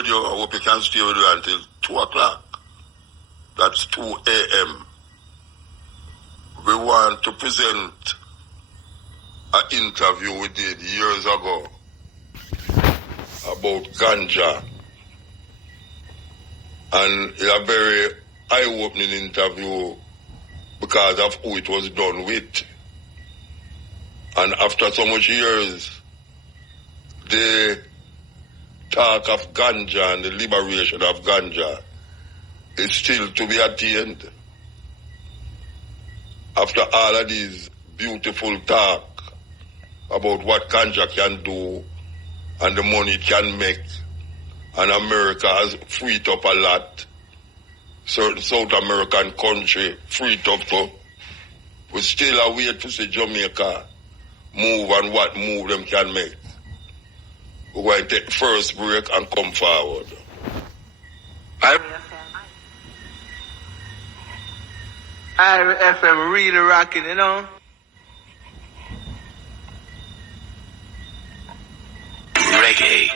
with you. I hope you can stay with you until 2 o'clock. That's 2 a.m. We want to present an interview we did years ago about ganja. And it's a very eye-opening interview because of who it was done with. And after so much years, the talk of ganja and the liberation of ganja is still to be attained. After all of these beautiful talk about what ganja can do and the money it can make, and America has freed up a lot, certain South American country freed up too, we still are waiting to see Jamaica move and what move them can make. We're going to take the first break and come forward. FM really rocking, you know? Reggae.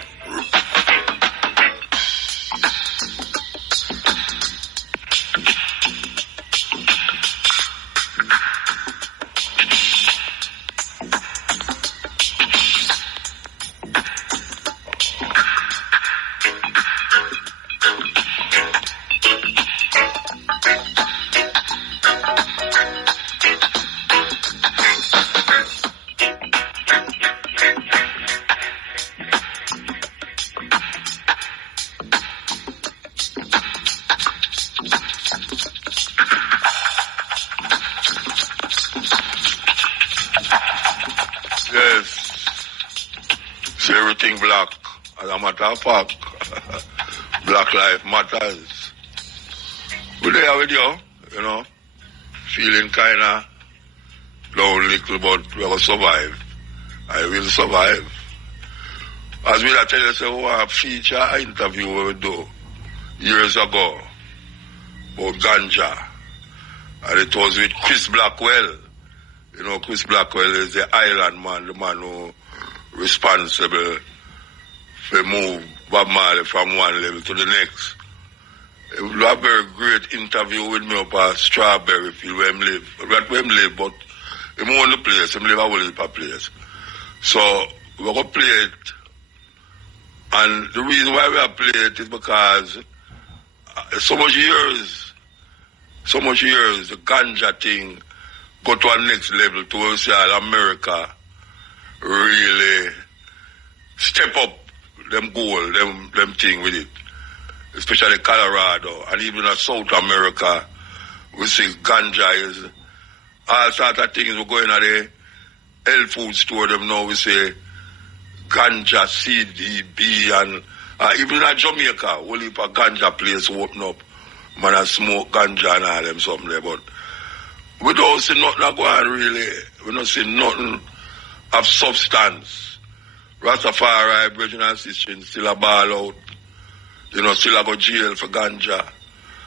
Everything black. As a matter of fact, Black Life Matters. We're there with you, you know, feeling kind of down little, but we're going to survive. I will survive. As we tell you, so we want to feature an interview we do years ago about ganja. And it was with Chris Blackwell. You know, Chris Blackwell is the island man, the man who responsible for move Bob Marley from one level to the next. It was a very great interview with me up at Strawberry Field where him live. Not where him live, but him own the place. Him live a whole heap of place. So we're going to play it. And the reason why we are playing it is because so much years, the ganja thing go to a next level to where we see all America really step up them goal, them thing with it. Especially Colorado and even in South America, we see ganja is all sort of things. We go in at the health food store, them now we say ganja, CDB, and even in Jamaica, whole heap of ganja place open up. Man, I smoke ganja and all them something there, but we don't see nothing go on really. We don't see nothing of substance. Rastafari, brethren and sisters, still a ball out. You know, still a go jail for ganja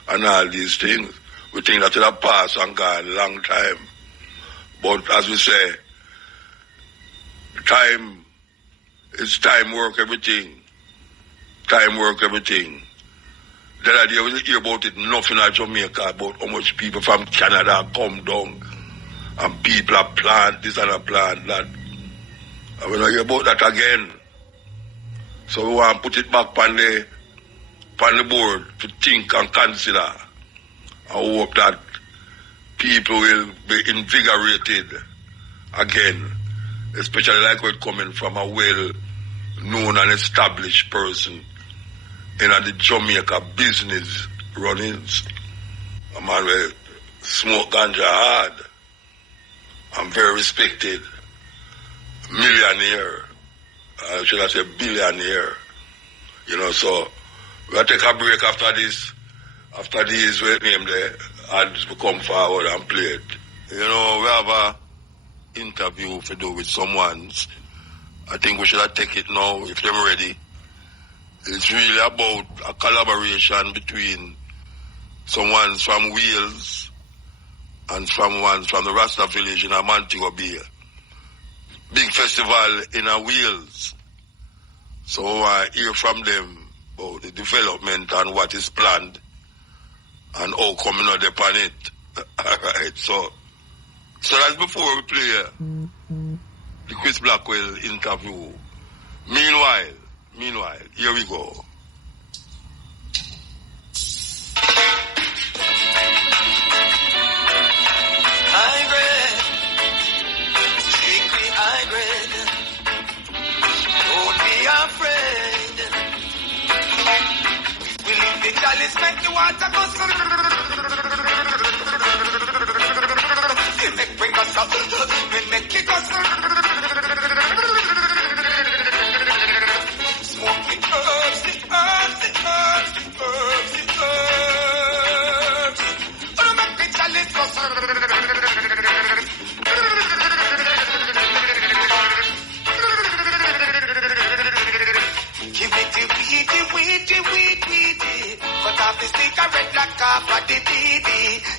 and all these things. We think that it'll pass and gone a long time. But as we say, it's time work everything. Time work everything. The other day we hear about it nothing in Jamaica about how much people from Canada come down and people are plant this and a plant that. And we don't hear about that again. So we want to put it back on the board to think and consider. I hope that people will be invigorated again, especially like we're coming from a well-known and established person in the Jamaica business runnings. A man will smoke ganja hard. I'm very respected. Millionaire. Should I say billionaire? You know, so we'll take a break after this. After these, we name there, I'll just come forward and play it. You know, we have a interview to do with someone. I think we should have take it now if they're ready. It's really about a collaboration between someone from Wales and someone from the Rasta village in Montego Bay. Big festival in Wales. So I hear from them about the development and what is planned and how come not upon it. Alright, so that's before we play the Chris Blackwell interview. Meanwhile, here we go. Let's make the water go so. We make bring us up. We make kick us up. Smoke the herbs, the herbs, the herbs, the herbs, the herbs. Oh, make the chalice go so. Give it the weedy. Cut off the cigarette like off of the BD.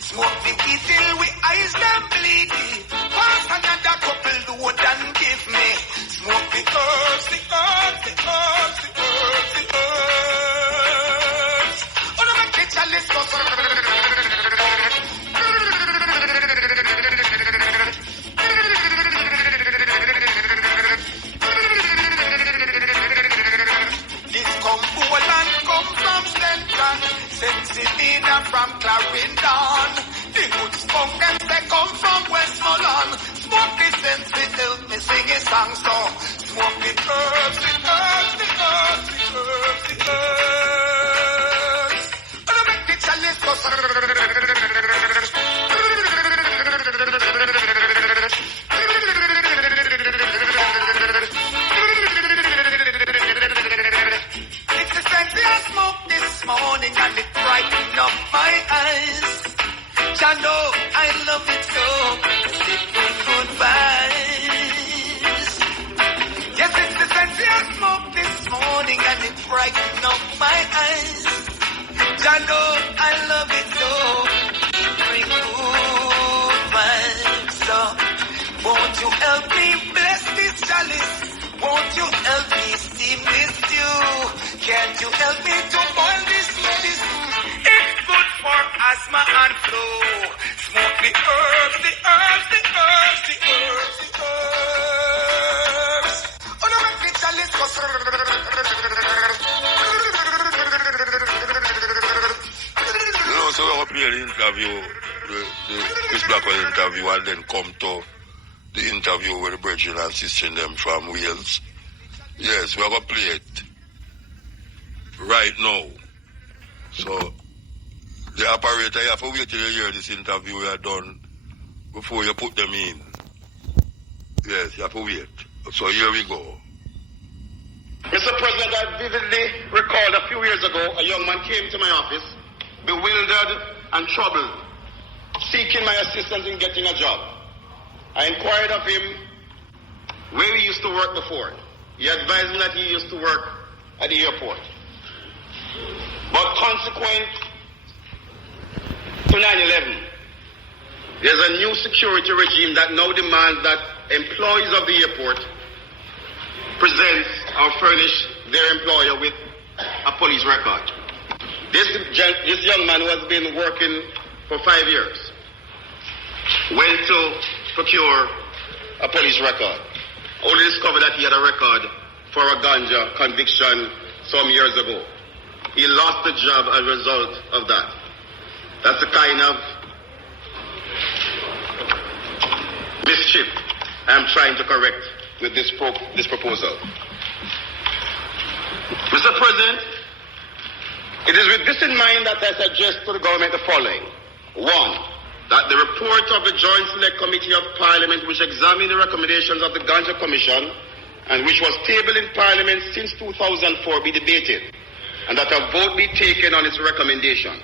Smoke the weed till we eyes them bleedy. Pass another couple load and give me. Smoke the herbs, the herbs, the herbs, the herbs, the herbs. Oh, no, make the chalice go so. Sensibina from Clarendon. The good spunk them they come from Westmoreland. Smoke the sense it help me sing a song so. Smoke the herbs, the herbs, the herbs, the herbs, the herbs. And I make the chalice go so. It's the sense I smoke this morning and it brighten up my eyes. I know I love it so. Sipping good vibes. Yes, it's the sense I smoked this morning and it brighten up my eyes. I know I love it so. Bring good vibes. So, won't you help me bless this chalice? Won't you help me steam this stew? Can't you help me to boil this medicine? It's good for asthma and flu. Smoke the herbs, the herbs, the herbs, the herbs, the herbs. Oh, no, make the chalice go. You know, so we're going to play the interview, the Chris Blackwell interview, and then come to the interview with the brethren and sister them from Wales. Yes, we're going to play it right now. So, the operator, you have to wait till you hear this interview we are done before you put them in. Yes, you have to wait. So here we go. Mr. President, I vividly recall a few years ago, a young man came to my office, bewildered and troubled, seeking my assistance in getting a job. I inquired of him where he used to work before. He advised me that he used to work at the airport. But consequent to 9/11, there's a new security regime that now demands that employees of the airport present or furnish their employer with a police record. This young man who has been working for 5 years went to procure a police record. Only discovered that he had a record for a ganja conviction some years ago. He lost the job as a result of that. That's the kind of mischief I'm trying to correct with this proposal. Mr. President, it is with this in mind that I suggest to the government the following. One, that the report of the Joint Select Committee of Parliament, which examined the recommendations of the Ganja Commission and which was tabled in Parliament since 2004, be debated, and that a vote be taken on its recommendations.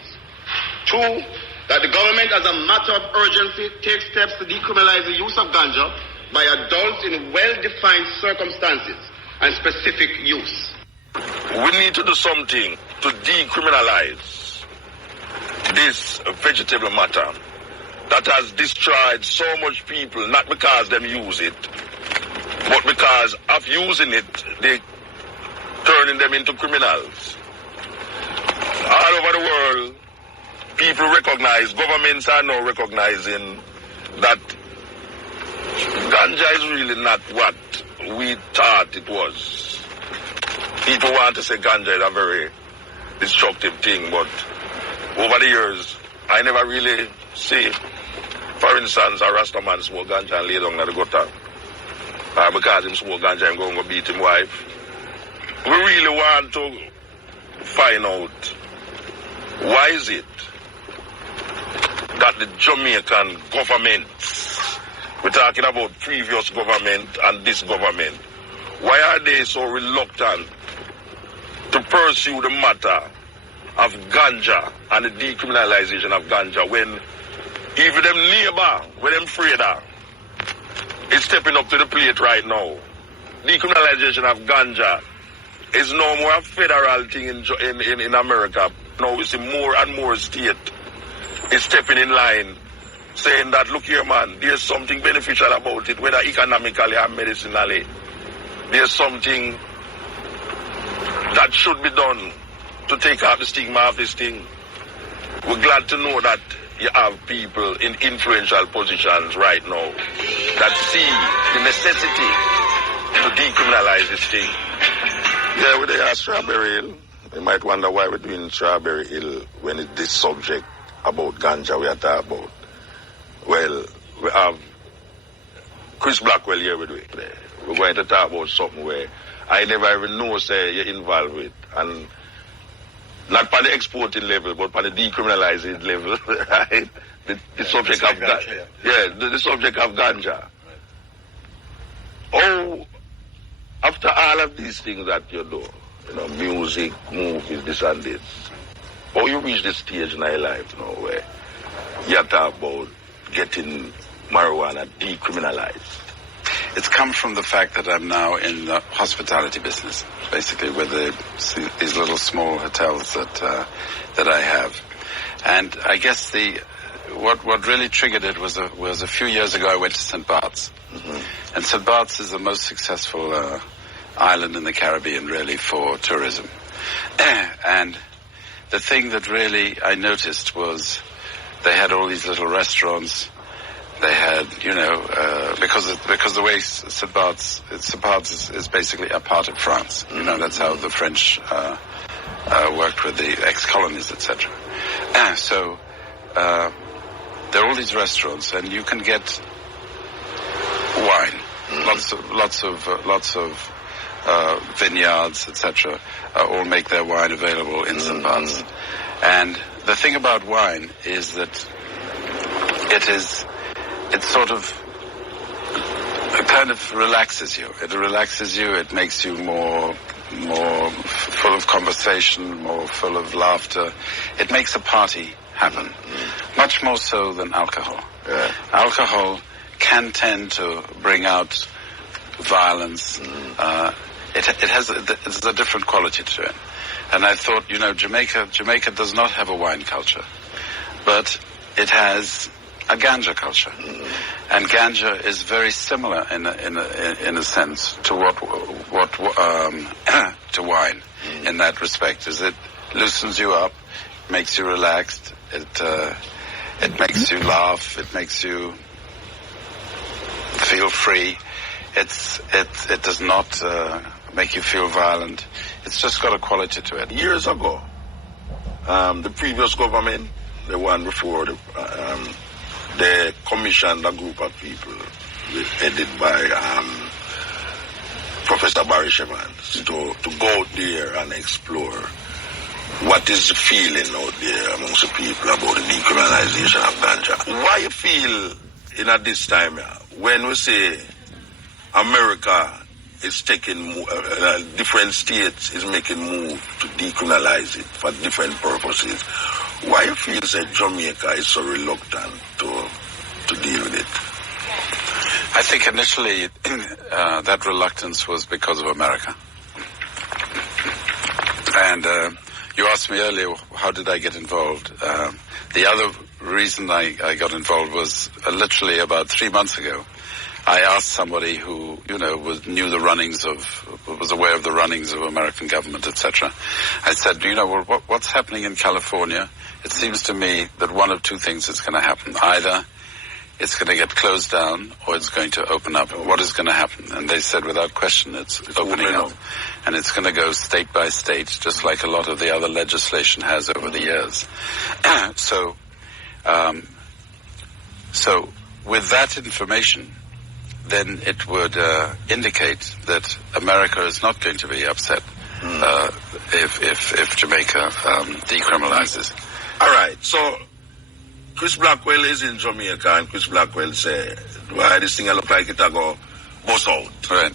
Two, that the government, as a matter of urgency, takes steps to decriminalize the use of ganja by adults in well-defined circumstances and specific use. We need to do something to decriminalize this vegetable matter that has destroyed so much people, not because them use it, but because of using it, they turning them into criminals. All over the world, people recognize, governments are now recognizing that ganja is really not what we thought it was. People want to say ganja is a very destructive thing, but over the years, I never really see, for instance, a Rasta man smoke ganja and lay down in the gutter. Because him smoke ganja and go beat him wife. We really want to find out why is it that the Jamaican government, we're talking about previous government and this government, why are they so reluctant to pursue the matter of ganja and the decriminalization of ganja when even them neighbor, when them afraid of, is stepping up to the plate right now? Decriminalization of ganja is no more a federal thing in America. Now we see more and more state is stepping in line, saying that, look here, man, there's something beneficial about it, whether economically or medicinally. There's something that should be done to take out the stigma of this thing. We're glad to know that you have people in influential positions right now that see the necessity to decriminalize this thing. Yeah, with the Strawberry Hill, you might wonder why we're doing Strawberry Hill when it's this subject about ganja we are talking about. Well, we have Chris Blackwell here with me today. We're going to talk about something where I never even know, say, you're involved with. And not on the exporting level, but on the decriminalizing level, right? The subject of ganja. Yeah, the subject of ganja. Oh, after all of these things that you do, you know, music, movies, this and this, how you reach this stage in your life, you know, where you talk about getting marijuana decriminalized? It's come from the fact that I'm now in the hospitality business, basically, with these little small hotels that I have. And I guess what really triggered it was a few years ago I went to St. Bart's. Mm-hmm. And St. Bart's is the most successful island in the Caribbean, really, for tourism. And the thing that really I noticed was they had all these little restaurants. They had, because the way St. Bart's is basically a part of France. You know, that's how the French worked with the ex-colonies, etc. So there are all these restaurants, and you can get wine, lots of vineyards, etc. All make their wine available in St. Bart's. And the thing about wine is that it sort of kind of relaxes you. It relaxes you. It makes you more full of conversation, more full of laughter. It makes a party happen, much more so than alcohol. Yeah. Alcohol can tend to bring out violence. There's a different quality to it. And I thought, Jamaica does not have a wine culture, but it has a ganja culture, and ganja is very similar in a sense to to wine in that respect. Is it loosens you up, makes you relaxed, it makes you laugh, it makes you feel free. It does not make you feel violent. It's just got a quality to it. Years ago, the previous government, the one before, they commissioned a group of people headed by Professor Barry Shevans to go out there and explore what is the feeling out there amongst the people about the decriminalization of ganja. Why you feel in this time when we say America is taking different states is making move to decriminalize it for different purposes, why you feel that Jamaica is so reluctant to deal with it? I think initially that reluctance was because of America. And you asked me earlier, how did I get involved? The other reason I got involved was literally about 3 months ago. I asked somebody who, was aware of the runnings of American government, etc. I said, what's happening in California? It seems to me that one of two things is going to happen. Either it's going to get closed down or it's going to open up. What is going to happen? And they said, without question, it's opening up. And it's going to go state by state, just like a lot of the other legislation has over the years. So with that information, then it would indicate that America is not going to be upset if Jamaica decriminalizes. All right, so Chris Blackwell is in Jamaica, and Chris Blackwell said, why this thing look like it'll go bust out. Right.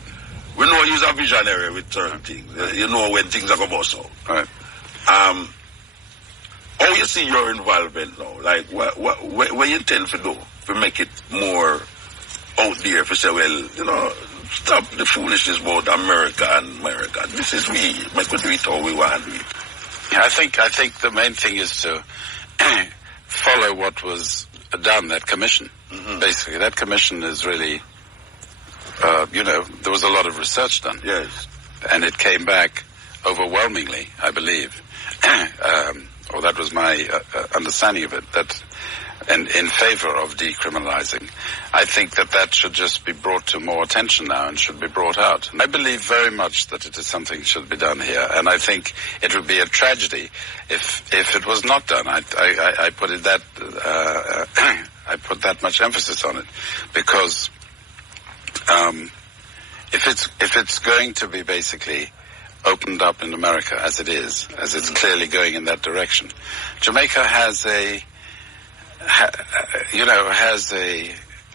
We know he's a visionary with certain things. You know when things are going to bust out. Right. How you see your involvement now? Like, what you intend to do to make it more out there, to say, well, stop the foolishness about America. This is we. Make us do it how we want to do it. Yeah, I think the main thing is to follow what was done, that commission. Mm-hmm. Basically, that commission is really, there was a lot of research done. Yes. And it came back overwhelmingly, I believe, or that was my understanding of it, that and in favor of decriminalizing. I think that should just be brought to more attention now and should be brought out. And I believe very much that it is something should be done here, and I think it would be a tragedy if it was not done. I put it that I put that much emphasis on it, because if it's going to be basically opened up in America as it's clearly going in that direction, Jamaica has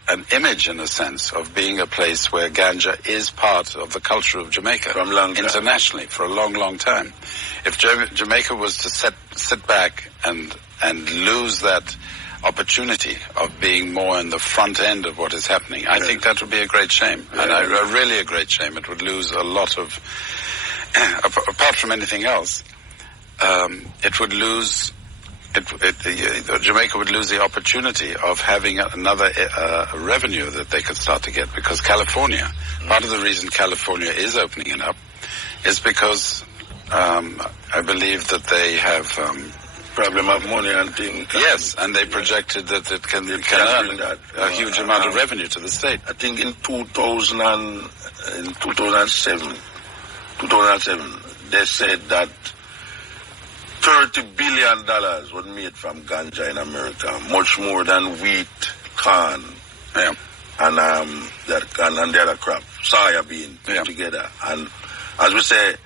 an image, in a sense, of being a place where ganja is part of the culture of Jamaica internationally for a long, long time. If Jamaica was to sit back and lose that opportunity of being more in the front end of what is happening, I think that would be a great shame, and really a great shame. It would lose a lot of, apart from anything else, it would lose. Jamaica would lose the opportunity of having another revenue that they could start to get, because California, part of the reason California is opening it up is because I believe that they have problem of money and things. Yes, and they projected that it can earn a huge amount of revenue to the state. I think in 2007, they said that $30 billion was made from ganja in America, much more than wheat, corn, and the other crop, soya bean put together. And as we say,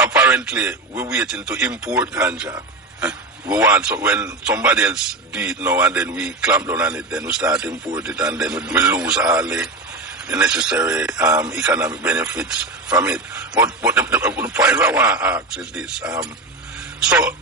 apparently we're waiting to import ganja. We want, so when somebody else do it now and then we clamp down on it, then we start import it, and then we lose all the necessary economic benefits from it. But the point I want to ask is this. So,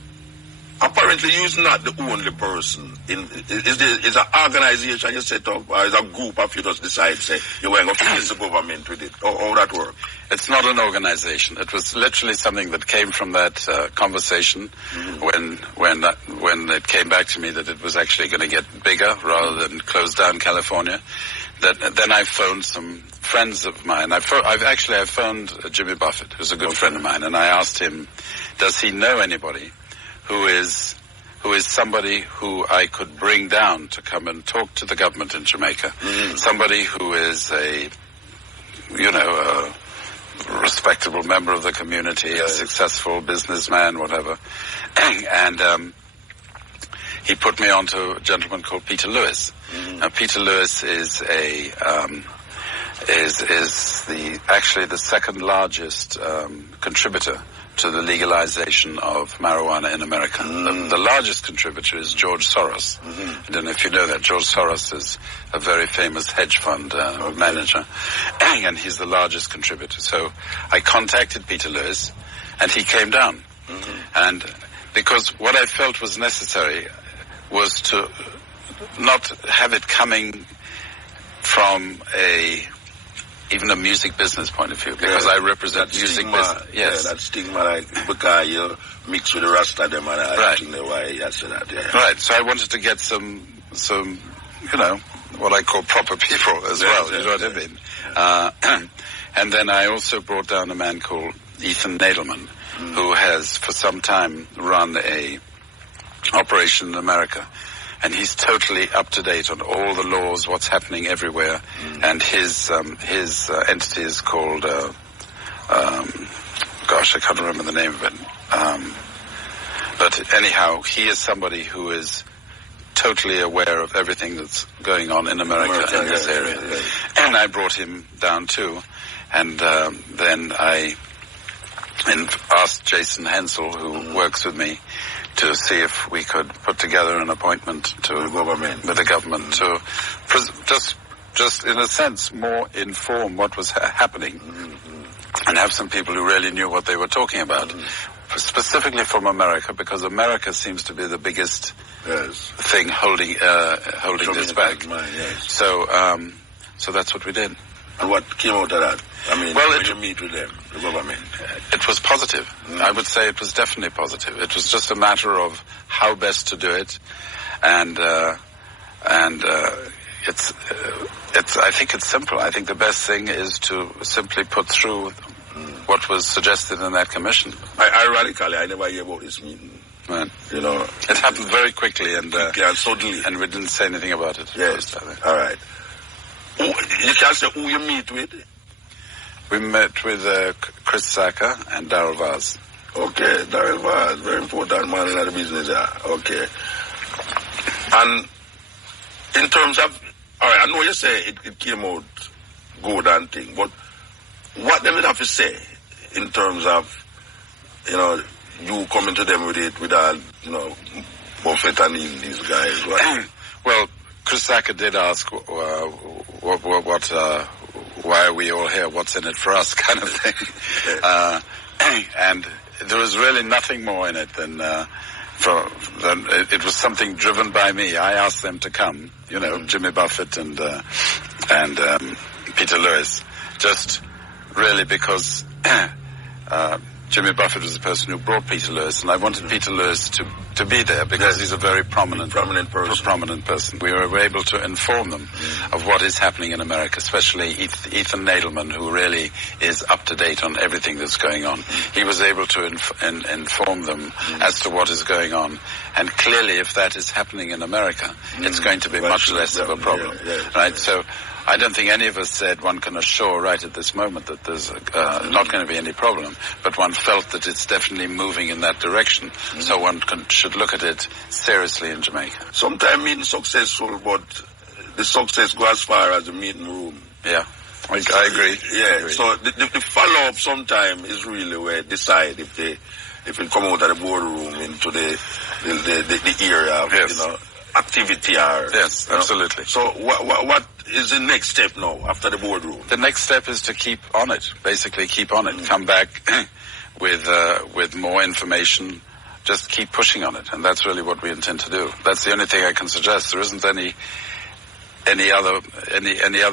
apparently you're not the only person. Is an organization you set up, or is a group of you just decide, say, you're going to face the government with it? How that work? It's not an organization. It was literally something that came from that conversation when it came back to me that it was actually going to get bigger rather than close down California. Then I phoned some friends of mine. I phoned Jimmy Buffett, who's a good friend of mine, and I asked him, does he know anybody who is somebody who I could bring down to come and talk to the government in Jamaica? Somebody who is a respectable member of the community, a successful businessman, whatever. And he put me on to a gentleman called Peter Lewis. Now, Peter Lewis is actually the second largest contributor to the legalization of marijuana in America. The largest contributor is George Soros. I don't know if you know that. George Soros is a very famous hedge fund manager, and he's the largest contributor. So I contacted Peter Lewis, and he came down. And because what I felt was necessary was to not have it coming from even a music business point of view, because I represent music business. Yes. That stigma, like, because you mix with the Rasta them and I think why you say that. Yeah. Right. So I wanted to get some what I call proper people as well. You know what I mean? And then I also brought down a man called Ethan Nadelman, who has for some time run a operation in America. And he's totally up to date on all the laws, what's happening everywhere. And his entity is called, gosh, I can't remember the name of it. But anyhow, he is somebody who is totally aware of everything that's going on in America in this area. And I brought him down too. And then I asked Jason Hensel, who works with me, to see if we could put together an appointment with the government to just in a sense more inform what was happening and have some people who really knew what they were talking about, specifically from America, because America seems to be the biggest thing holding this back. So that's what we did. And what came out of that? I mean, when you meet with them, the government? It was positive. I would say it was definitely positive. It was just a matter of how best to do it, and it's. I think it's simple. I think the best thing is to simply put through what was suggested in that commission. Ironically, I never hear about this meeting. Right. You know, it happened very quickly and suddenly, and we didn't say anything about it. Yes. All right. You can say who you meet with? We met with Chris Saka and Darryl Vaz. Okay, Darryl Vaz, very important man in the business. Okay. And in terms of, all right, I know you say it came out good and thing, but what they would have to say in terms of, you know, you coming to them with it, with all, you know, Buffett and these guys, right? Well, Chris Saka did ask why are we all here, what's in it for us, kind of thing. And there was really nothing more in it than it was something driven by me. I asked them to come, you know, Jimmy Buffett and Peter Lewis, just really because Jimmy Buffett was the person who brought Peter Lewis, and I wanted Peter Lewis to be there because he's a very prominent person. We were able to inform them of what is happening in America, especially Ethan Nadelman, who really is up to date on everything that's going on. He was able to inform them as to what is going on, and clearly, if that is happening in America, it's going to be much less of a problem, right? So I don't think any of us said one can assure right at this moment that there's not going to be any problem, but one felt that it's definitely moving in that direction, so one should look at it seriously in Jamaica. Sometimes meeting successful, but the success goes as far as the meeting room. Yeah, I agree. Yeah, I agree. So the follow-up sometimes is really where they decide if it come out of the boardroom into the area of, you know, activity or... Yes, absolutely. So what is the next step now after the boardroom? The next step is to keep on it, basically keep on it, come back with more information, just keep pushing on it, and that's really what we intend to do. That's the only thing I can suggest. There isn't any other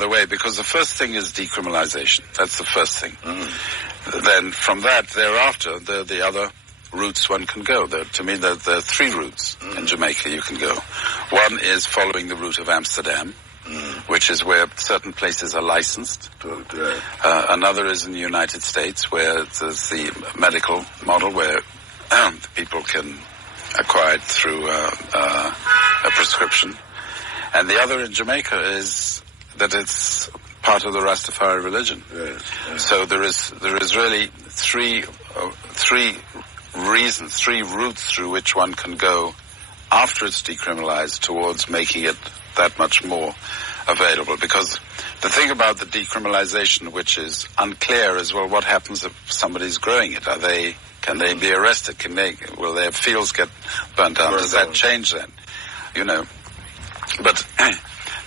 way, because the first thing is decriminalization. That's the first thing. Then from that, thereafter, the other routes one can go. To me, there are three routes in Jamaica you can go. One is following the route of Amsterdam, which is where certain places are licensed. Another is in the United States, where there's the medical model, where people can acquire it through a prescription. And the other in Jamaica is that it's part of the Rastafari religion. So there is really three routes through which one can go after it's decriminalized towards making it that much more available. Because the thing about the decriminalization, which is unclear, is, well, what happens if somebody's growing it? Can they be arrested? Will their fields get burnt down? Does that change then? You know. But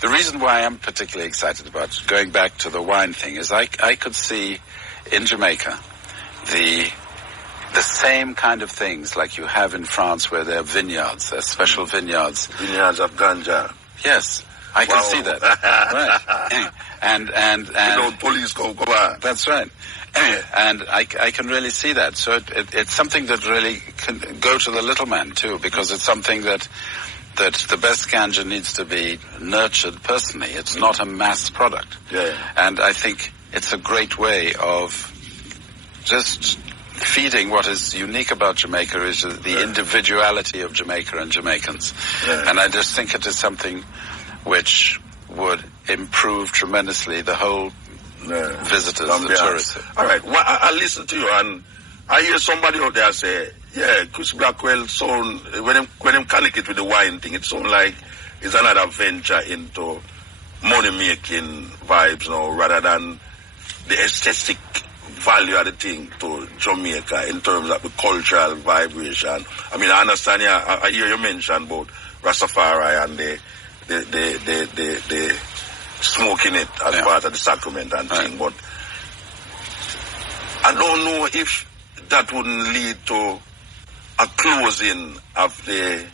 the reason why I'm particularly excited about going back to the wine thing is I could see in Jamaica the same kind of things like you have in France, where there are vineyards, there are special vineyards. Vineyards of ganja. Yes, I can see that. Right. And without police go by. That's right. And I can really see that. So it's something that really can go to the little man too, because it's something that that the best ganja needs to be nurtured personally. It's not a mass product. Yeah. And I think it's a great way of just feeding what is unique about Jamaica is the individuality of Jamaica and Jamaicans. Yeah. And I just think it is something which would improve tremendously the whole visitors, the tourists. All right. Well, I listen to you and I hear somebody out there say, yeah, Chris Blackwell sound, when him connect it with the wine thing, it sounds like it's another venture into money-making vibes now, rather than the aesthetic value of the thing to Jamaica in terms of the cultural vibration. I mean, I understand, I hear you mention about Rastafari and the smoking it as part of the sacrament and thing, but I don't know if that wouldn't lead to a closing of the,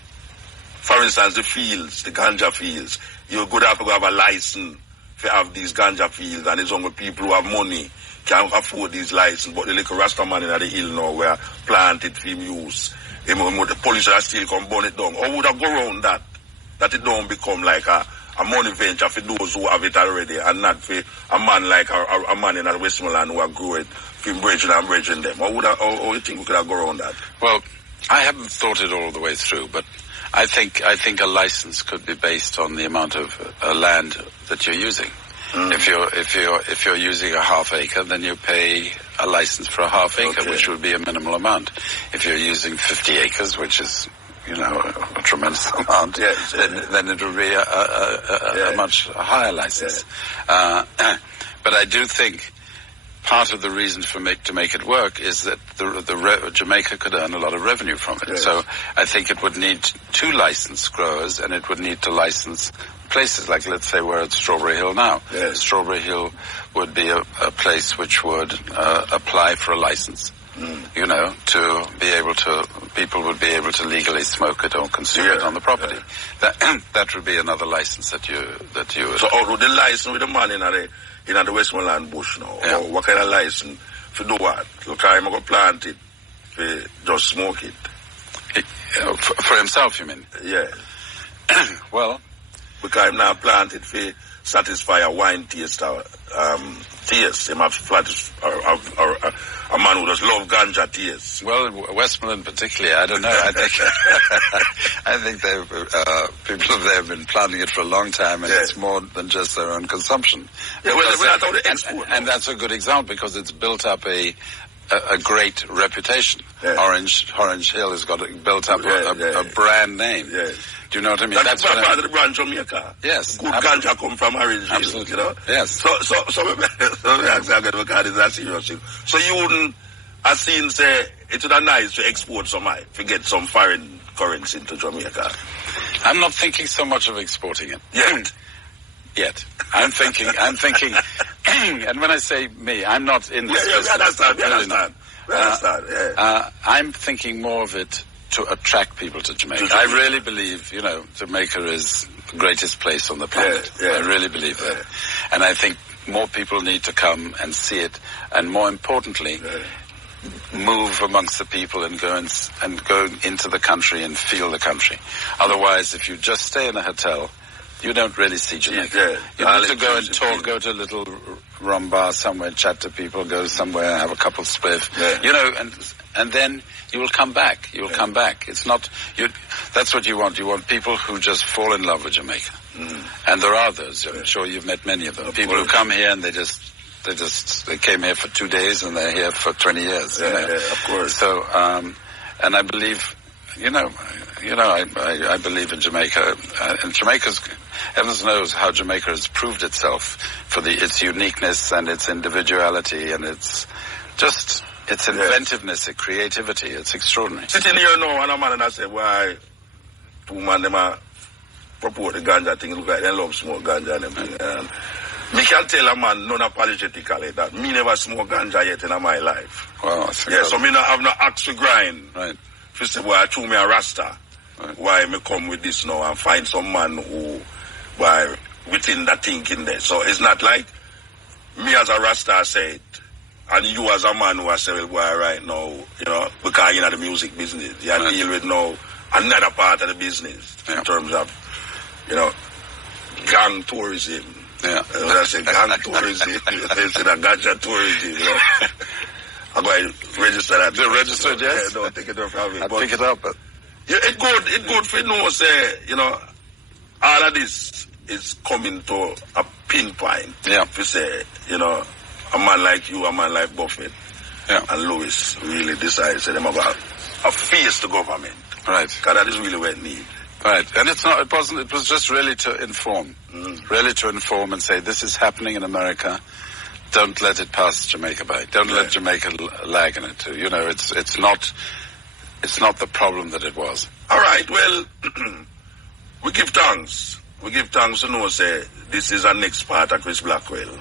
for instance, the fields, the ganja fields. You could have to have a license to have these ganja fields, and it's only people who have money can afford these licenses, but the little Rasta man in the hill now where planted for use, the police are still come burn it down. How would I go around that? That it don't become like a money venture for those who have it already, and not for a man like a man in the Westmoreland who are growing for bridging and bridging them. How you think we could have go around that? Well, I haven't thought it all the way through, but I think a license could be based on the amount of land that you're using. If you're using a half acre, then you pay a license for a half acre, which would be a minimal amount. If you're using 50 acres, which is a tremendous amount, then it would be a much higher license. But I do think part of the reason to make it work is that Jamaica could earn a lot of revenue from it. Yes. So I think it would need to license growers, and it would need to license places like, let's say, we're at Strawberry Hill now. Yes. Strawberry Hill would be a place which would apply for a license. To be able to, people would be able to legally smoke it or consume it on the property. That would be another license that you would. So out with the license with the man in the Westmoreland bush now, or what kind of license to do what? Look, I'm going to plant it, just smoke it. For himself, you mean? Yeah. Well, because I'm not planted for satisfy a wine taste taste. Him have a man who does love ganja taste. Well, Westmoreland particularly, I don't know. I think people there have been planting it for a long time, and it's more than just their own consumption. Yeah, well, and that's a good example because it's built up a great reputation. Yeah. Orange Hill has built up a brand name. Yeah. Do you know what I mean? That's part of the brand Jamaica. Yes. Good ganja come from Orange Hill. Absolutely. Yes. So you wouldn't, as seen say, it's nice to export some, to get some foreign currency into Jamaica. I'm not thinking so much of exporting it. Yet. I'm thinking, and when I say me, I'm not in this business. We understand. I'm thinking more of it to attract people to Jamaica. I really believe, Jamaica is the greatest place on the planet. I really believe that. And I think more people need to come and see it, and more importantly, move amongst the people and go into the country and feel the country. Otherwise, if you just stay in a hotel, you don't really see Jamaica. You need to go and talk, go to a little rum bar somewhere, chat to people, go somewhere, have a couple of spliff, and then you will come back. You will come back. It's not, that's what you want. You want people who just fall in love with Jamaica. And there are those. I'm sure you've met many of them. People who come here and they came here for 2 days and they're here for 20 years. Of course. So, and I believe, I believe in Jamaica, and Jamaica's, heavens knows how Jamaica has proved itself for its uniqueness and its individuality and its inventiveness, its creativity. It's extraordinary. Sitting here now, and a man and I say, why two man them a propose the ganja thing, look like they love smoke ganja and everything. And me can tell a man non-apologetically that me never smoke ganja yet in my life. Wow. So me not have no axe to grind. Right. First of all, I chew me a rasta. Right. Why me come with this now and find some man who, within that thinking there. So it's not like me as a rasta said, and you as a man who I say, well, boy, right now, because you're in the music business, you deal with now another part of the business in terms of, gang tourism. Yeah. When I say gang tourism, they say that ganja tourism, I'm going to register that. Is it registered, yes? Yeah, don't take it off from me. I'll pick it up, but... Yeah, it's good for say, all of this is coming to a pinpoint. Yeah. If you say, a man like you, a man like Buffett, and Lewis really decided to them about a face to government. Right. Because that is really what it needs. Right. And it was just really to inform. Really to inform and say, this is happening in America. Don't let it pass Jamaica by. Don't let Jamaica lag in it. It's not the problem that it was. All right. Well, we give thanks. We give thanks to know, say, this is our next part of Chris Blackwell.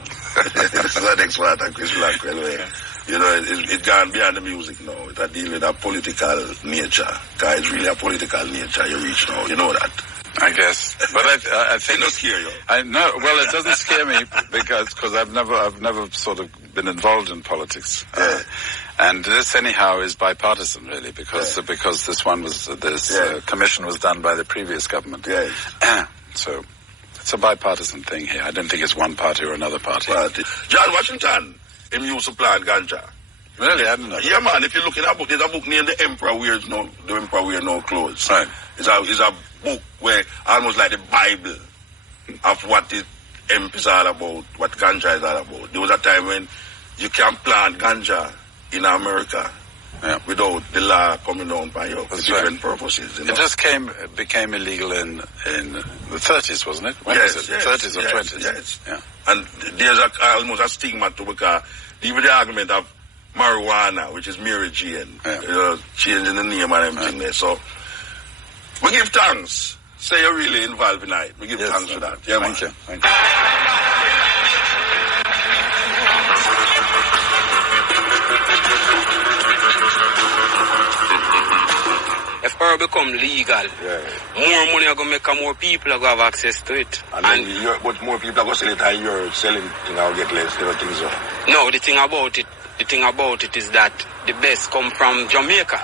This is our next part of Chris Blackwell. Where, it gone beyond the music now. It deal with a political nature. Because it's really a political nature you reach now. You know that. I guess. But I think... It doesn't scare you. I know. Well, it doesn't scare me because I've never sort of been involved in politics. Yeah. And this anyhow is bipartisan really because this commission was done by the previous government. Yes. So it's a bipartisan thing here. I don't think it's one party or another party. John Washington, him used to plant ganja. Really? I don't know. Yeah, man. If you look at that book, there's a book named The Emperor Wears No Clothes. Right. It's a book where almost like the Bible of what the hemp is all about, what ganja is all about. There was a time when you can't plant ganja in America without the law coming down by you for different purposes. It just became illegal in the 30s, wasn't it? When was it? 30s or 20s? Yes. Yeah. And there's almost a stigma to because even the argument of marijuana, which is Mary Jane, changing the name and everything there. So we give thanks. Say you're really involved in it. We give thanks for that. Yeah, Thank you. If herb become legal, more money are going to make more people are going to have access to it. But more people are going to sell it and you're selling things and get less, things so. No, the thing about it is that the best come from Jamaica.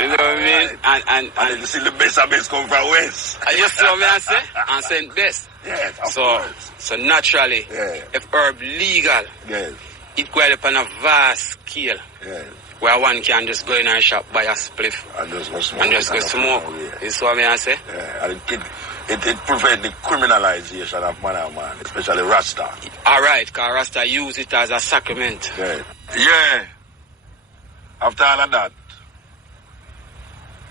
You know what I mean? And you see the best come from West. You see what I say? And saying best. Yes, of course. So naturally, if herb legal, it go up on a vast scale. Yes. Where one can just go in a shop, buy a spliff, and just go smoke. You see what I say? Yeah, and it prevents the criminalization of man and man, especially Rasta. Alright, because Rasta use it as a sacrament. Yeah. After all of that,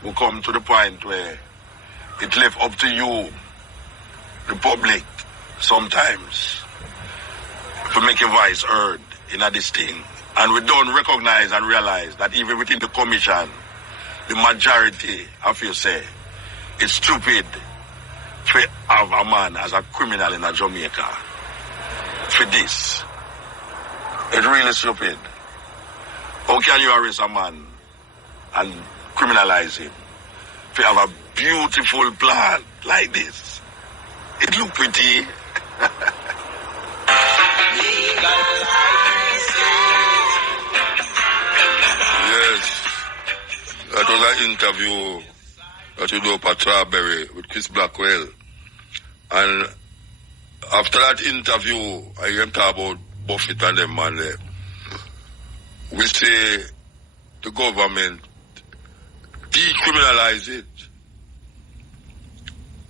we come to the point where it left up to you, the public, sometimes, to make your voice heard in this thing. And we don't recognize and realize that even within the commission, the majority of you say it's stupid to have a man as a criminal in a Jamaica for this. It's really stupid. How can you arrest a man and criminalize him to have a beautiful plant like this? It look pretty. That was an interview that you do at Strawberry with Chris Blackwell. And after that interview, I hear him talk about Buffett and them man there. We say the government decriminalize it.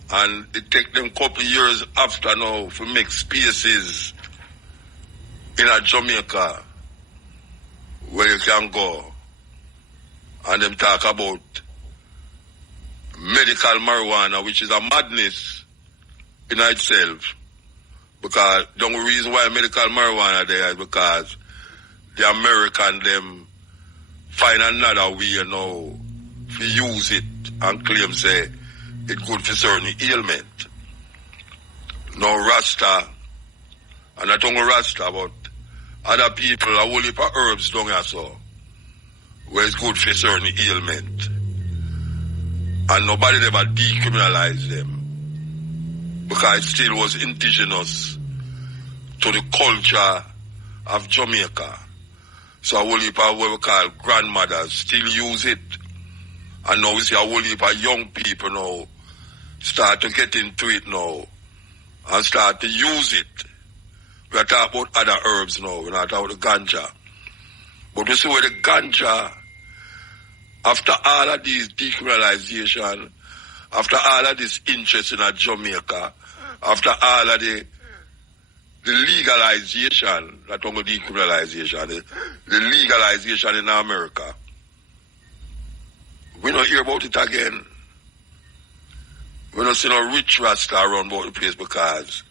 And it take them couple years after now to make spaces in a Jamaica where you can go. And them talk about medical marijuana, which is a madness in itself. Because the only reason why medical marijuana there is because the American them find another way now to use it and claim say it good for certain ailment. Now Rasta, and not only Rasta, but other people, a whole heap of herbs down here so, where it's good for certain ailment. And nobody ever decriminalized them. Because it still was indigenous to the culture of Jamaica. So a whole heap of what we call grandmothers still use it. And now we see a whole heap of young people now start to get into it now and start to use it. We are talking about other herbs now. We're not talking about the ganja. But we see where the ganja, after all of these decriminalization, after all of this interest in Jamaica, after all of the legalization, not only decriminalization, the legalization in America, we don't hear about it again. We don't see no rich rasta around about the place because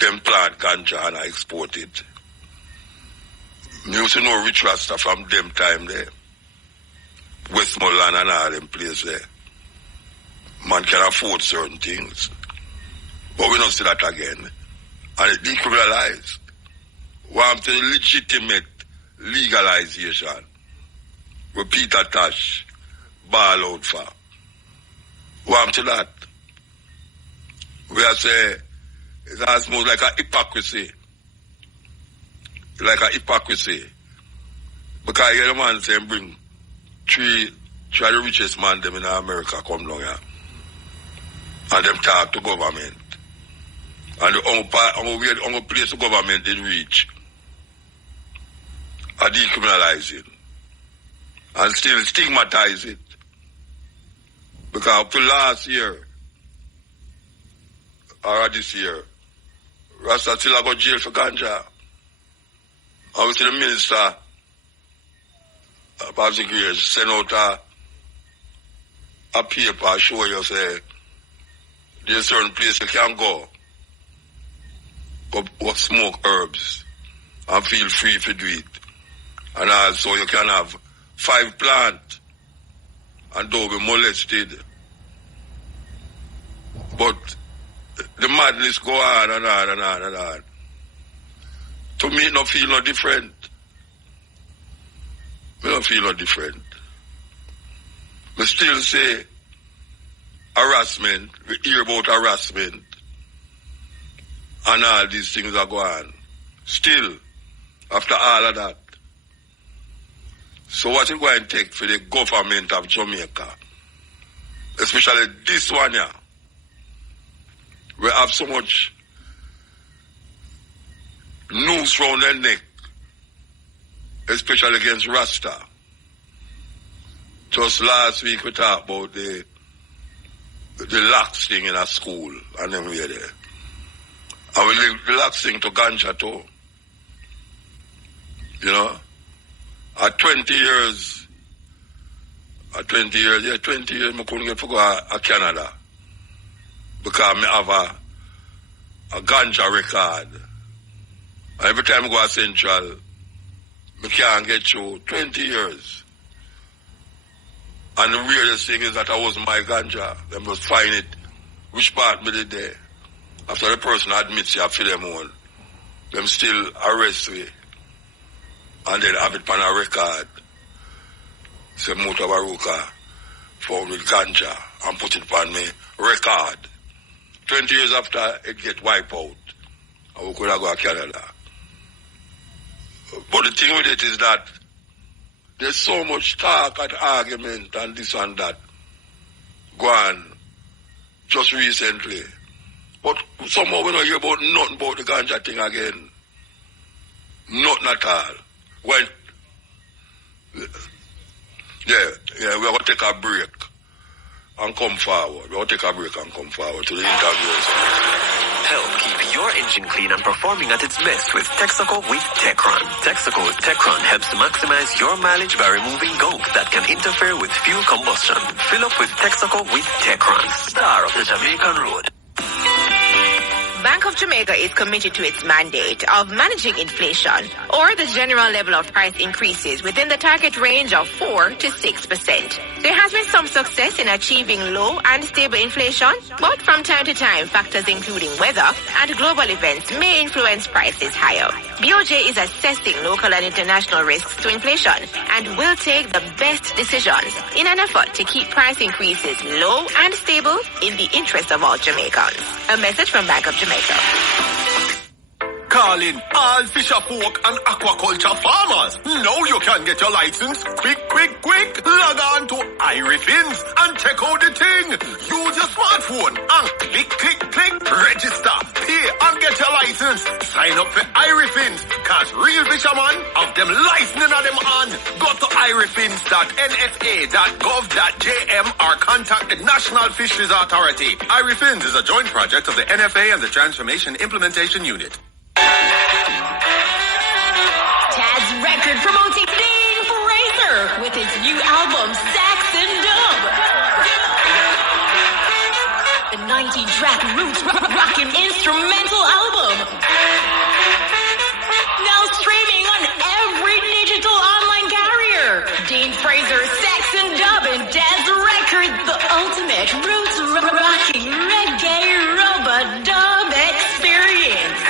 them plant ganja and I export it. We don't see no rich rasta from them time there. Westmoreland and all them place there. Man can afford certain things. But we don't see that again. And it decriminalized. Want the legitimate legalization. Where Peter Tosh ball out for. Want to that. We are say it's almost like a hypocrisy. Like a hypocrisy. Because you hear the man saying bring three of the richest man them in America come down here. And them talk to government. And the only place the government did reach are decriminalizing. And still stigmatize it. Because up to last year, or this year, Rasta still go jail for ganja. I was the minister, Pastor Grace, send out a paper, show you, say, there's certain place you can go smoke herbs and feel free to do it. And also you can have 5 plants and don't be molested. But the madness go on and on and on and on. To me, it don't feel no different. Me don't feel no different. We still say harassment. We hear about harassment. And all these things are going on. Still, after all of that. So what is going to take for the government of Jamaica, especially this one here, we have so much noose round their neck, especially against Rasta. Just last week we talked about the lax thing in a school and then we were there. And we link the lax thing to ganja too. You know? At 20 years, I couldn't get to go to Canada. Because I have a ganja record. And every time I go to Central, I can't get through 20 years. And the weirdest thing is that I wasn't my ganja. They must find it, which part me did there. After the person admits you have for them own, them still arrest me. And then have it on a record. Say Mutabaruka found with ganja and put it on me record. 20 years after it get wiped out, I could have go to Canada. But the thing with it is that there's so much talk and argument and this and that go on just recently. But somehow we don't hear about nothing about the ganja thing again. Nothing at all. Well, we're going to take a break and come forward. We're going to take a break and come forward to the interviews. Help keep your engine clean and performing at its best with Texaco with Techron. Texaco with Techron helps maximize your mileage by removing gunk that can interfere with fuel combustion. Fill up with Texaco with Techron, star of the Jamaican road. Bank of Jamaica is committed to its mandate of managing inflation or the general level of price increases within the target range of 4 to 6%. There has been some success in achieving low and stable inflation, but from time to time, factors including weather and global events may influence prices higher. BOJ is assessing local and international risks to inflation and will take the best decisions in an effort to keep price increases low and stable in the interest of all Jamaicans. A message from Bank of Jamaica. Calling all fisher folk and aquaculture farmers. Now you can get your license quick. Log on to Irie Fins and check out the thing. Use your smartphone and click, register, pay and get your license. Sign up for Irie Fins, cause real fishermen have them licensing on them on. Go to irifins.nfa.gov.jm or contact the National Fisheries Authority. Irie Fins is a joint project of the NFA and the Transformation Implementation Unit. Tad's record promoting Dean Fraser with his new album, Saxon Dub. The 19-track roots rockin' instrumental album. Now streaming on every digital online carrier. Dean Fraser's Saxon Dub and Tad's record, the ultimate roots rocking reggae rubber dub experience.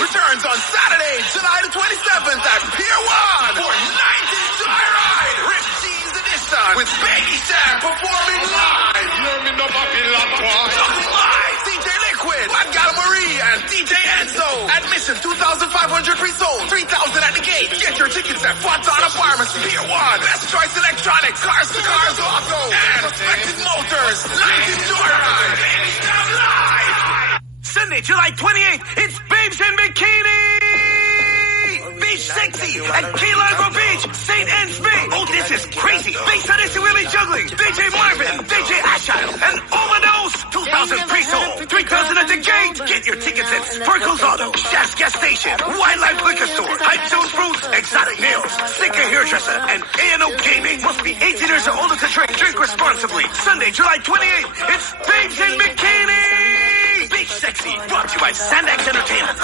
Returns on Saturday, July the 27th at Pier 1 for 90s Joyride, Rich Cheese Edition with Becky Sham performing live. Talking live, DJ Liquid, Magala Marie, and DJ Enzo. Admission $2,500 pre-sold, $3,000 at the gate. Get your tickets at Fontana Pharmacy, Pier 1. Best Choice Electronics, Cars to Cars Auto, and Respected Motors. 90s Joyride, Becky Sham live. Sunday, July 28th, it's Babes in Bikini! Beach Sexy at Key Largo Beach, St. Anne's Bay. Oh, this is crazy. Big Sadisty will be juggling. DJ Marvin, DJ Ashile, and Overdose. 2,000 pre-sold, 3,000 at the gate. Get your tickets at Sparkles Auto, Shafts Gas Station, Wildlife Liquor Store, Hype Zone Fruits, Exotic Nails, Sika Hairdresser, and A&O Gaming. Must be 18 years or older to drink. Drink responsibly. Sunday, July 28th, it's Babes in Bikini! Beach Sexy, brought to you by Sandax Entertainment.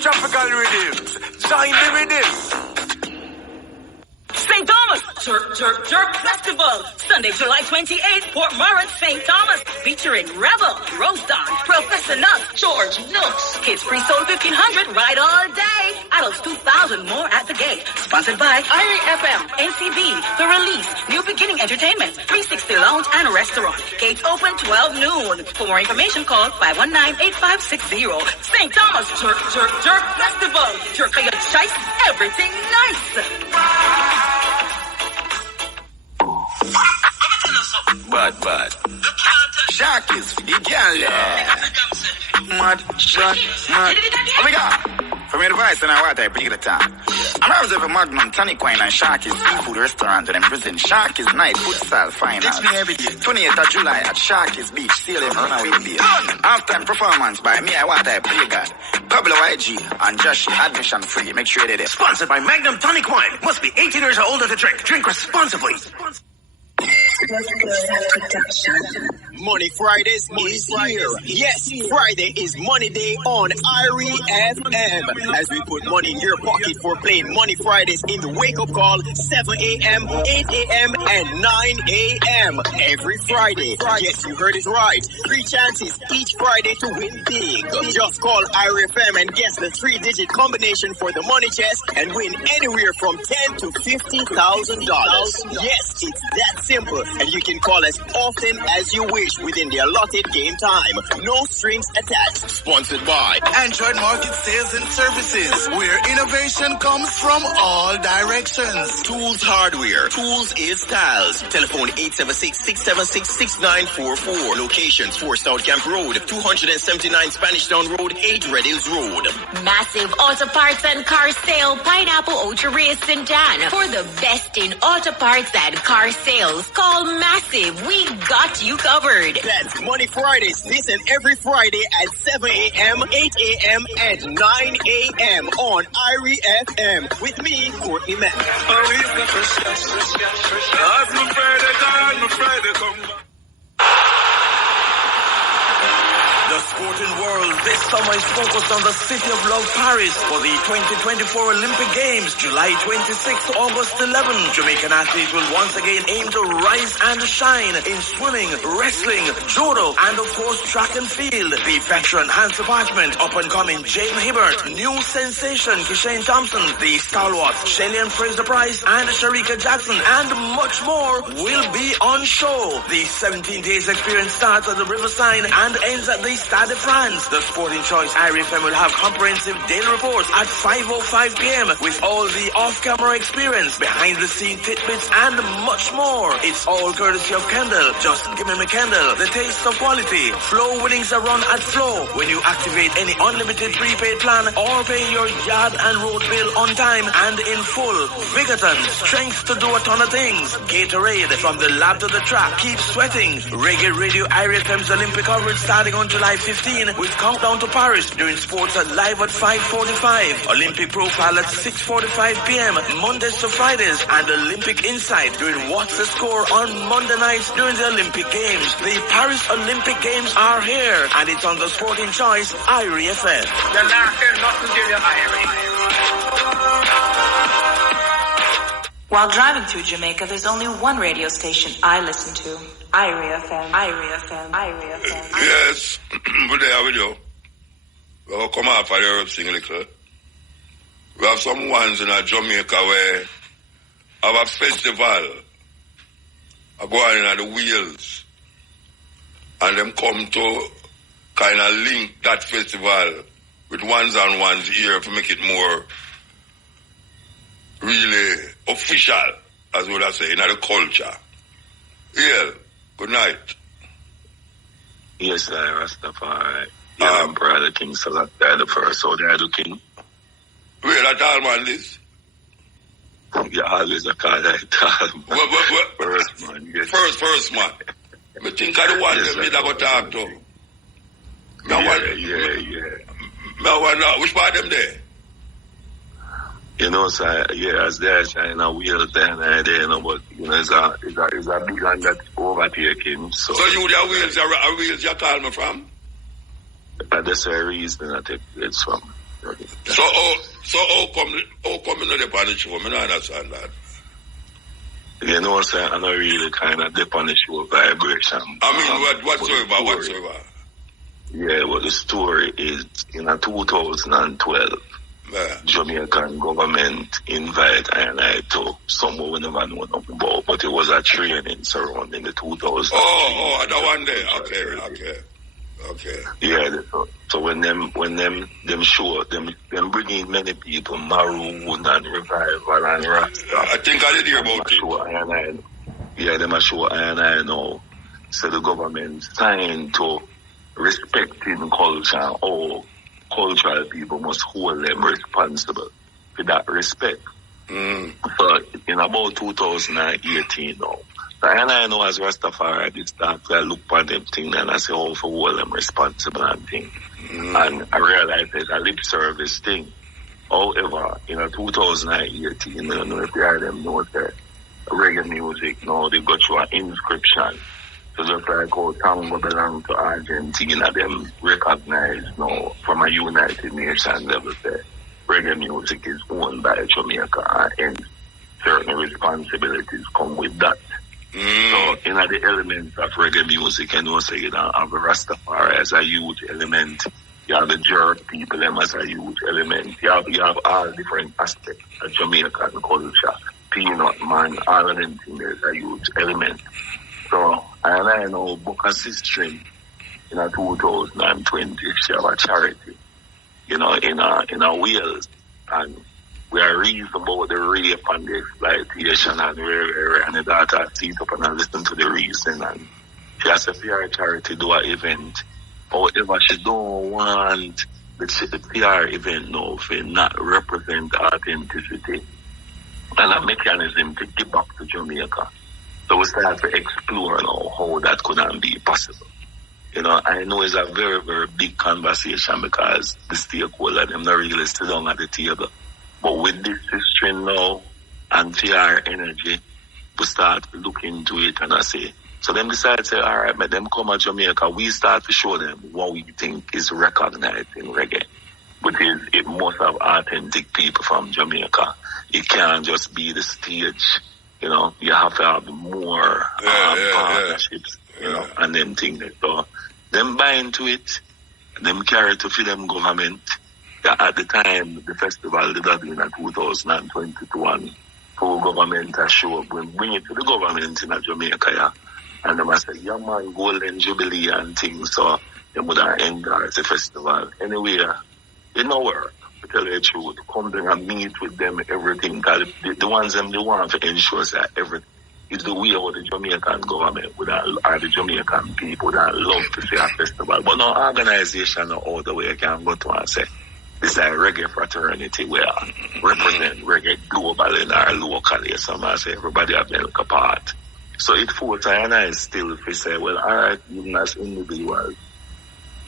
Tropical rhythms, join the rhythm. St. Thomas Jerk Festival, Sunday, July 28th, Port Morris, St. Thomas, featuring Rebel, Rostan, Professor Nuts, George Nooks. Kids pre-sold $1,500, ride all day. Adults $2,000 more at the gate. Sponsored by Irie FM, NCB, The Release, New Beginning Entertainment, 360 Lounge and Restaurant. Gates open 12 noon. For more information, call 519-8560. St. Thomas Jerk Festival. Jerk for your choice, everything nice. Bad. Sharkies for the girl, yeah. Mad. Oh my God. From your advice and I want to pick the time. I'm always have a Magnum, Tonic Wine and Sharkies Seafood Restaurant and I'm present Sharkies Night Futsal Finals. 28th of July at Sharkies Beach, Salem, Runaway Bay. Halftime performance by me, I want to play God. Pablo YG and Josh, admission free. Make sure they're there. Sponsored by Magnum Tonic Wine. Must be 18 years or older to drink. Drink responsibly. Money Fridays is here. Yes, Friday is Money Day on Irie FM. As we put money in your pocket for playing Money Fridays in the wake-up call, 7 a.m., 8 a.m., and 9 a.m. every Friday. Yes, you heard it right. 3 chances each Friday to win big. Just call Irie FM and guess the 3-digit combination for the money chest and win anywhere from $10,000 to $50,000. Yes, it's that simple. And you can call as often as you wish within the allotted game time. No strings attached. Sponsored by Android Market Sales and Services, where innovation comes from all directions. Tools Hardware. Tools is Styles. Telephone 876-676-6944. Locations 4 South Camp Road, 279 Spanish Town Road, 8 Red Hills Road. Massive Auto Parts and Car Sale, Pineapple Orchard, St. Anne. For the best in auto parts and car sales, call Massive. We got you covered. That's Money Fridays. Listen every Friday at 7 a.m., 8 a.m., and 9 a.m. on Irie FM. With me, Courtney Mack. The sporting world this summer is focused on the City of Love, Paris, for the 2024 Olympic Games, July 26 to August 11. Jamaican athletes will once again aim to rise and shine in swimming, wrestling, judo, and of course track and field. The veteran Hans Department, up-and-coming Jane Hibbert, new sensation Kishane Thompson, the stalwarts Shelley Fraser Price, and Sharika Jackson, and much more will be on show. The 17 days experience starts at the Riverside and ends at the Stade de France. The Sporting Choice IRFM will have comprehensive daily reports at 5:05 p.m. with all the off-camera experience, behind-the-scene tidbits, and much more. It's all courtesy of Kendall. Just give me Kendall, the taste of quality. Flow winnings are run at Flow when you activate any unlimited prepaid plan or pay your yard and road bill on time and in full. Vigaton, strength to do a ton of things. Gatorade, from the lab to the track. Keep sweating. Reggae Radio IRFM's Olympic coverage starting on July 15 with Countdown to Paris during sports at live at 5:45. Olympic Profile at 6:45 p.m. Mondays to Fridays, and Olympic Insight during What's the Score on Monday nights during the Olympic Games. The Paris Olympic Games are here, and it's on the Sporting Choice IRFM. While driving through Jamaica, there's only one radio station I listen to. IRFM, IRFM, IRFM. Yes, we're there with you. We'll come out for the Arab sing a little. We have some ones in Jamaica where have a festival. I go on in the wheels. And them come to kind of link that festival with ones on ones here to make it more really official, as would I say, in the culture. Yeah, good night. Yes, I Rastafari. Yeah, brother King Salat, they're the first, so they're the king. Wait, that all man this? Yeah, always a call that tall man. First man, yes. First man. I think I the one yes, that I go talk to. Yeah. Which part of them there? You know, so, yeah, as they're shining a wheel there, you know, but, you know, it's a big one that's overtaking. So you the wheels you call me from? That's a reason I take it from. So how come you know the punish show? I don't understand that. You know, so I don't really kind of the punish show vibration. I mean, whatsoever. Yeah, well, the story is in 2012. Jamaican government invite I to somewhere we never know nothing about, but it was a training surrounding the 2000. Oh, that one day. Okay. Yeah, so when them show them bring in many people, Maroon and Revival and Rasta. I think I did hear about it. Yeah, them a show I know. So the government signed to respecting culture. All cultural people must hold them responsible for that respect. But in about 2018 now, and I know as Rastafari, I did start to look at them thing and I say, oh, for hold them responsible and thing. And I realized there's a lip service thing. However, in 2018, I don't know if you heard them know that reggae music, now they got you an inscription. So just like how tango belong to Argentina, them recognized now from a United Nations level that reggae music is owned by Jamaica and certain responsibilities come with that. So, in the elements of reggae music, and also you have the Rastafari as a huge element. You have the jerk people them as a huge element. You have all different aspects of Jamaican culture. Peanut Man, all of them things is a huge element. So, and I know Booker's sister in 2020, she have a charity, in Wales, and we are reading about the rape and the exploitation and the daughter sit up and listen to the reason, and she has a PR charity do an event. However, she don't want the PR event now to not represent authenticity and a mechanism to give back to Jamaica. So we start to explore now how that could be possible. I know it's a very, very big conversation because the stakeholders, them not really sit down at the table. But with this history now and PR energy, we start looking into it and I say, So them decide to say, all right, let them come to Jamaica. We start to show them what we think is recognized in reggae, which is it must have authentic people from Jamaica. It can't just be the stage, you know. You have to have more partnerships, you know, and them things. So them buy into it, them carry it to feed them government. At the time, the festival did have been in 2021. Full government has show up. We bring it to the government in Jamaica, yeah. And they must say, yeah man, Golden Jubilee and things, so they would have endorse the festival. Anyway, it no work, to tell you the truth. Come there and meet with them, everything. Cause the ones them they want to ensure that everything is the way of the Jamaican government or the Jamaican people that love to see a festival. But no organization or all the way I can go to and say, this is a reggae fraternity where represent reggae globally and locally. So I say everybody have their part. So it forces and I still if we say, well, all right, even as individuals,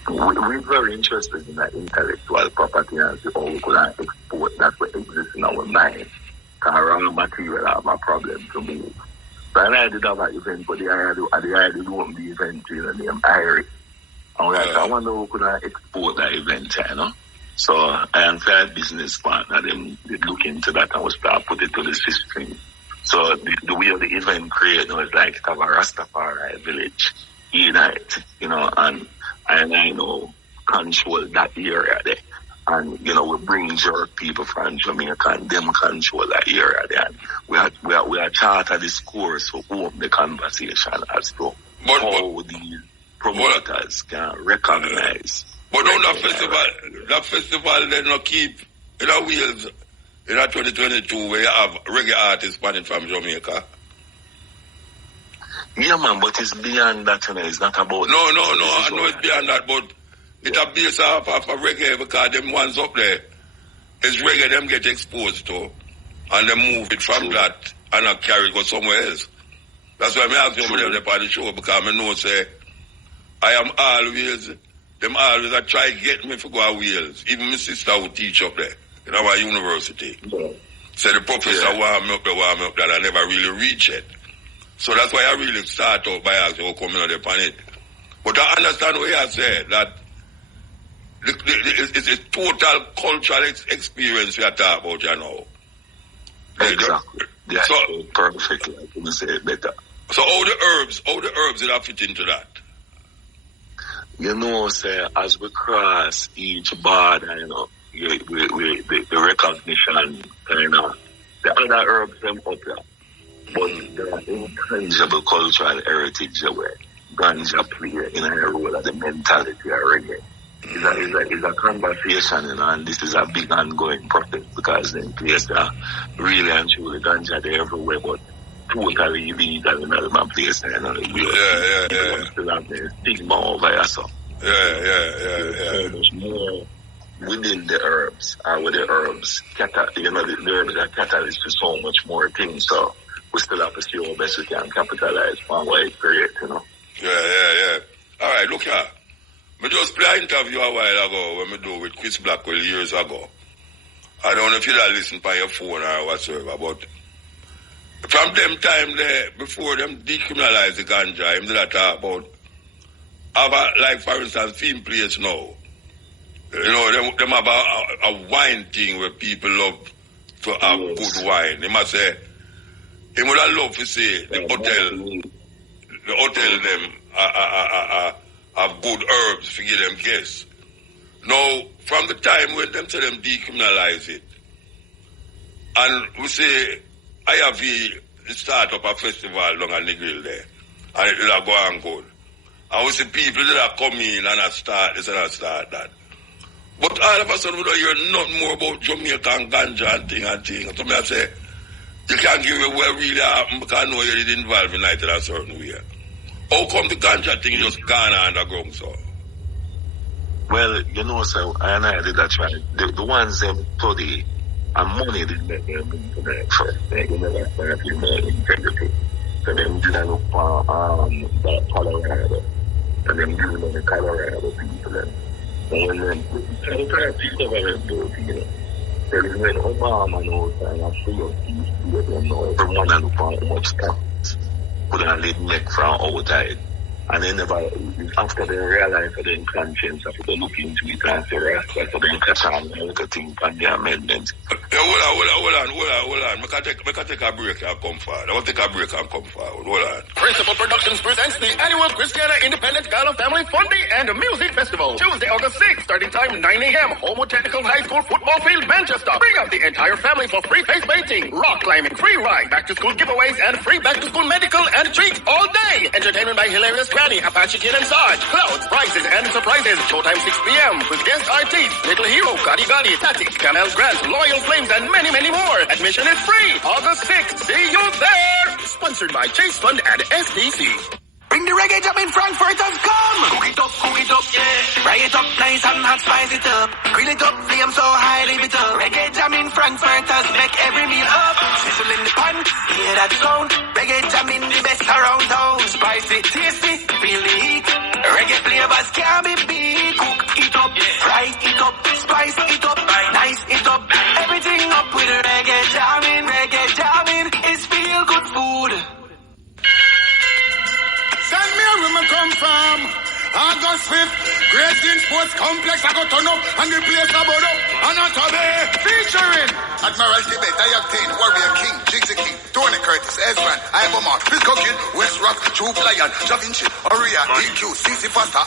we're very interested in that intellectual property and how we could export that what exists in our mind. Because raw material have a problem to move. So I did have an event, but the idea won't be event in the name Irie. And I wonder who could export that event, you know? So I am a business partner, them did look into that and we start put it to the system. So the way of the event created was like to have a Rastafari village unite, you know, and I know control that area there. And, you know, we bring jerk people from Jamaica and them control that area there. And we are charter this course to open the conversation as to how these promoters can recognize. But on that festival they not keep in our wheels. In 2022, where you have reggae artists panning from Jamaica. Yeah, man, but it's beyond that, you know. It's not about... No, I know it's beyond that, but it's a base off of reggae because them ones up there, it's reggae them get exposed to, and they move it from that and I carry it go somewhere else. That's why I ask you over there on the show, because I know, say, I am always, them always I try to get me to go to Wales. Even my sister would teach up there. In our university. Yeah. So the professor warm me up that I never really reach it. So that's why I really start out by asking, coming on the planet. But I understand what you have said, that it's a total cultural experience we are talking about, you know. Exactly. Yeah, so, perfectly. I couldn't say it better. So how the herbs did I fit into that? You know, say, as we cross each border, you know, the recognition, you know, the other herbs them up there, but there are intangible cultural heritage where ganja play in a role of the mentality of reggae. It's a conversation, you know, and this is a big ongoing process because in place there really and truly ganja there everywhere, but totally illegal in other places, you know. Still have the stigma over here, so. So much more within the herbs, with the herbs, you know, the herbs are catalyst to so much more things, so we still have to see how best we can capitalize on what it creates, you know. Yeah. All right, look here. I just played an interview a while ago when we do with Chris Blackwell years ago. I don't know if you listen by your phone or whatsoever, but from them time there, before them decriminalize the ganja, him did I talk about, like for instance, film place now. You know, them have a wine thing where people love to have good wine. They must say, he would have loved to say the hotel them have good herbs to give them guests. Now, from the time when them say them decriminalize it, and we say, I have start up a festival along a Negril there, and it will go on good. And we see people that are come in and start this and start that. But all of a sudden, we don't hear nothing more about Jamaica and ganja and thing. So I say, you can't give me what really happened because I know you're involved in it in a certain way. How come the ganja thing just gone underground, so? Well, you know, so I did that right. The ones them study and money didn't make them into the first. They never started in the integrity. So them didn't look for that Colorado. And them doing the Colorado people then. And then, try to discover them both, you know. There is when Obama knows and I feel you them know everyone and look for how much tax put on a lid neck from outside. And they never, after they realize that they're conscience, after they look into it and say, right, so they catch on and look at things and the amendments. Yeah, hold on. I can take a break and come forward. I want to take a break and come forward. Hold on. Principal Productions presents the annual Christiana Independent Gala Family Fun Day and Music Festival. Tuesday, August 6th, starting time 9 a.m. Homo Technical High School Football Field, Manchester. Bring out the entire family for free face painting, rock climbing, free ride, back to school giveaways, and free back to school medical and treats all day. Entertainment by Hilarious Granny, Apache Kid and Sarge, Clouds, prizes and surprises. Showtime 6 p.m. with guest artists Little Hero, Gotti Gotti, Tati, Canal Grant, Loyal Flames, and many, many more. Admission is free. August 6th. See you there. Sponsored by Chase Fund and SDC. Bring the reggae jam in Frankfurters, come! Cook it up, yeah. Fry it up nice and hot, spice it up. Grill it up, flame so high, leave it up. Reggae jam in Frankfurters, make every meal up. Sizzle in the pan, hear that sound. Reggae jam in the best around town. Spicy, tasty, feel the heat. Reggae flavors can't be beat. Cook it up, fry it up, spice it up, nice it up. Everything up with reggae jamming. Reggae jamming is feel good food. Send me where me come from. August 5th, Great Dean Sports Complex. I go turn up and the place about up. Anatomy featuring Admiral Tibet, Ayaktain, Warrior King, Jigsy King, Tony Curtis, Ezran, Ibomar, Pisco Kid, West Rock, Troop Lion, Da Vinci, Oria, EQ, CC Foster,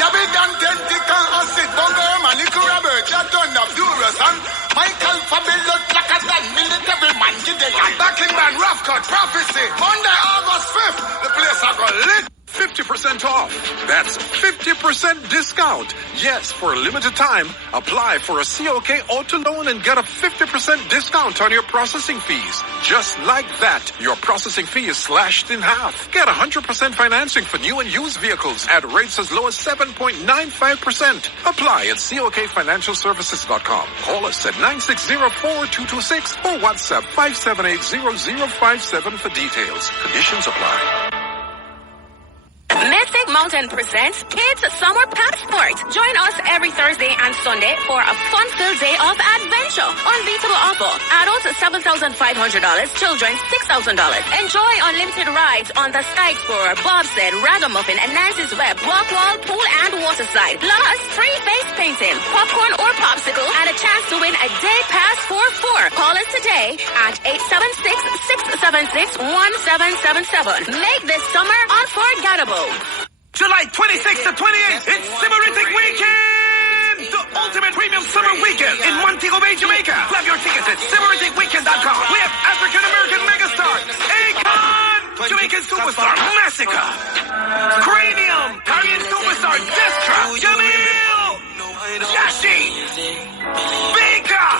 Gabby Dan, Tentical, Acid, Bongo, Manico Robert, Jack Thunder, Furious, and Michael Fabello, Placatan, Military Man, Gideon, Backing Band, Rough Cut, Prophecy, Monday, August 5th, the place I go lit. 50% off. That's 50% discount. Yes, for a limited time, apply for a COK auto loan and get a 50% discount on your processing fees. Just like that, your processing fee is slashed in half. Get 100% financing for new and used vehicles at rates as low as 7.95%. Apply at COKFinancialServices.com. Call us at 960-4226 or WhatsApp 578-0057 for details. Conditions apply. Mystic Mountain presents Kids Summer Passport. Join us every Thursday and Sunday for a fun-filled day of adventure. Unbeatable offer. Adults $7,500, children $6,000. Enjoy unlimited rides on the Sky Explorer, Bobsled, Ragamuffin, and Nancy's Web, walk wall, pool, and water slide. Plus, free face painting, popcorn or popsicle, and a chance to win a day pass for 4. Call us today at 876-676-1777. Make this summer unforgettable. July 26th to 28th, it's Sumerific Weekend! The ultimate premium summer weekend in Montego Bay, Jamaica. Grab your tickets at SumerificWeekend.com. We have African-American megastar Akon, Jamaican superstar Massacre, Cranium, Caribbean superstar Destra, Jamil, Jashi, Baker,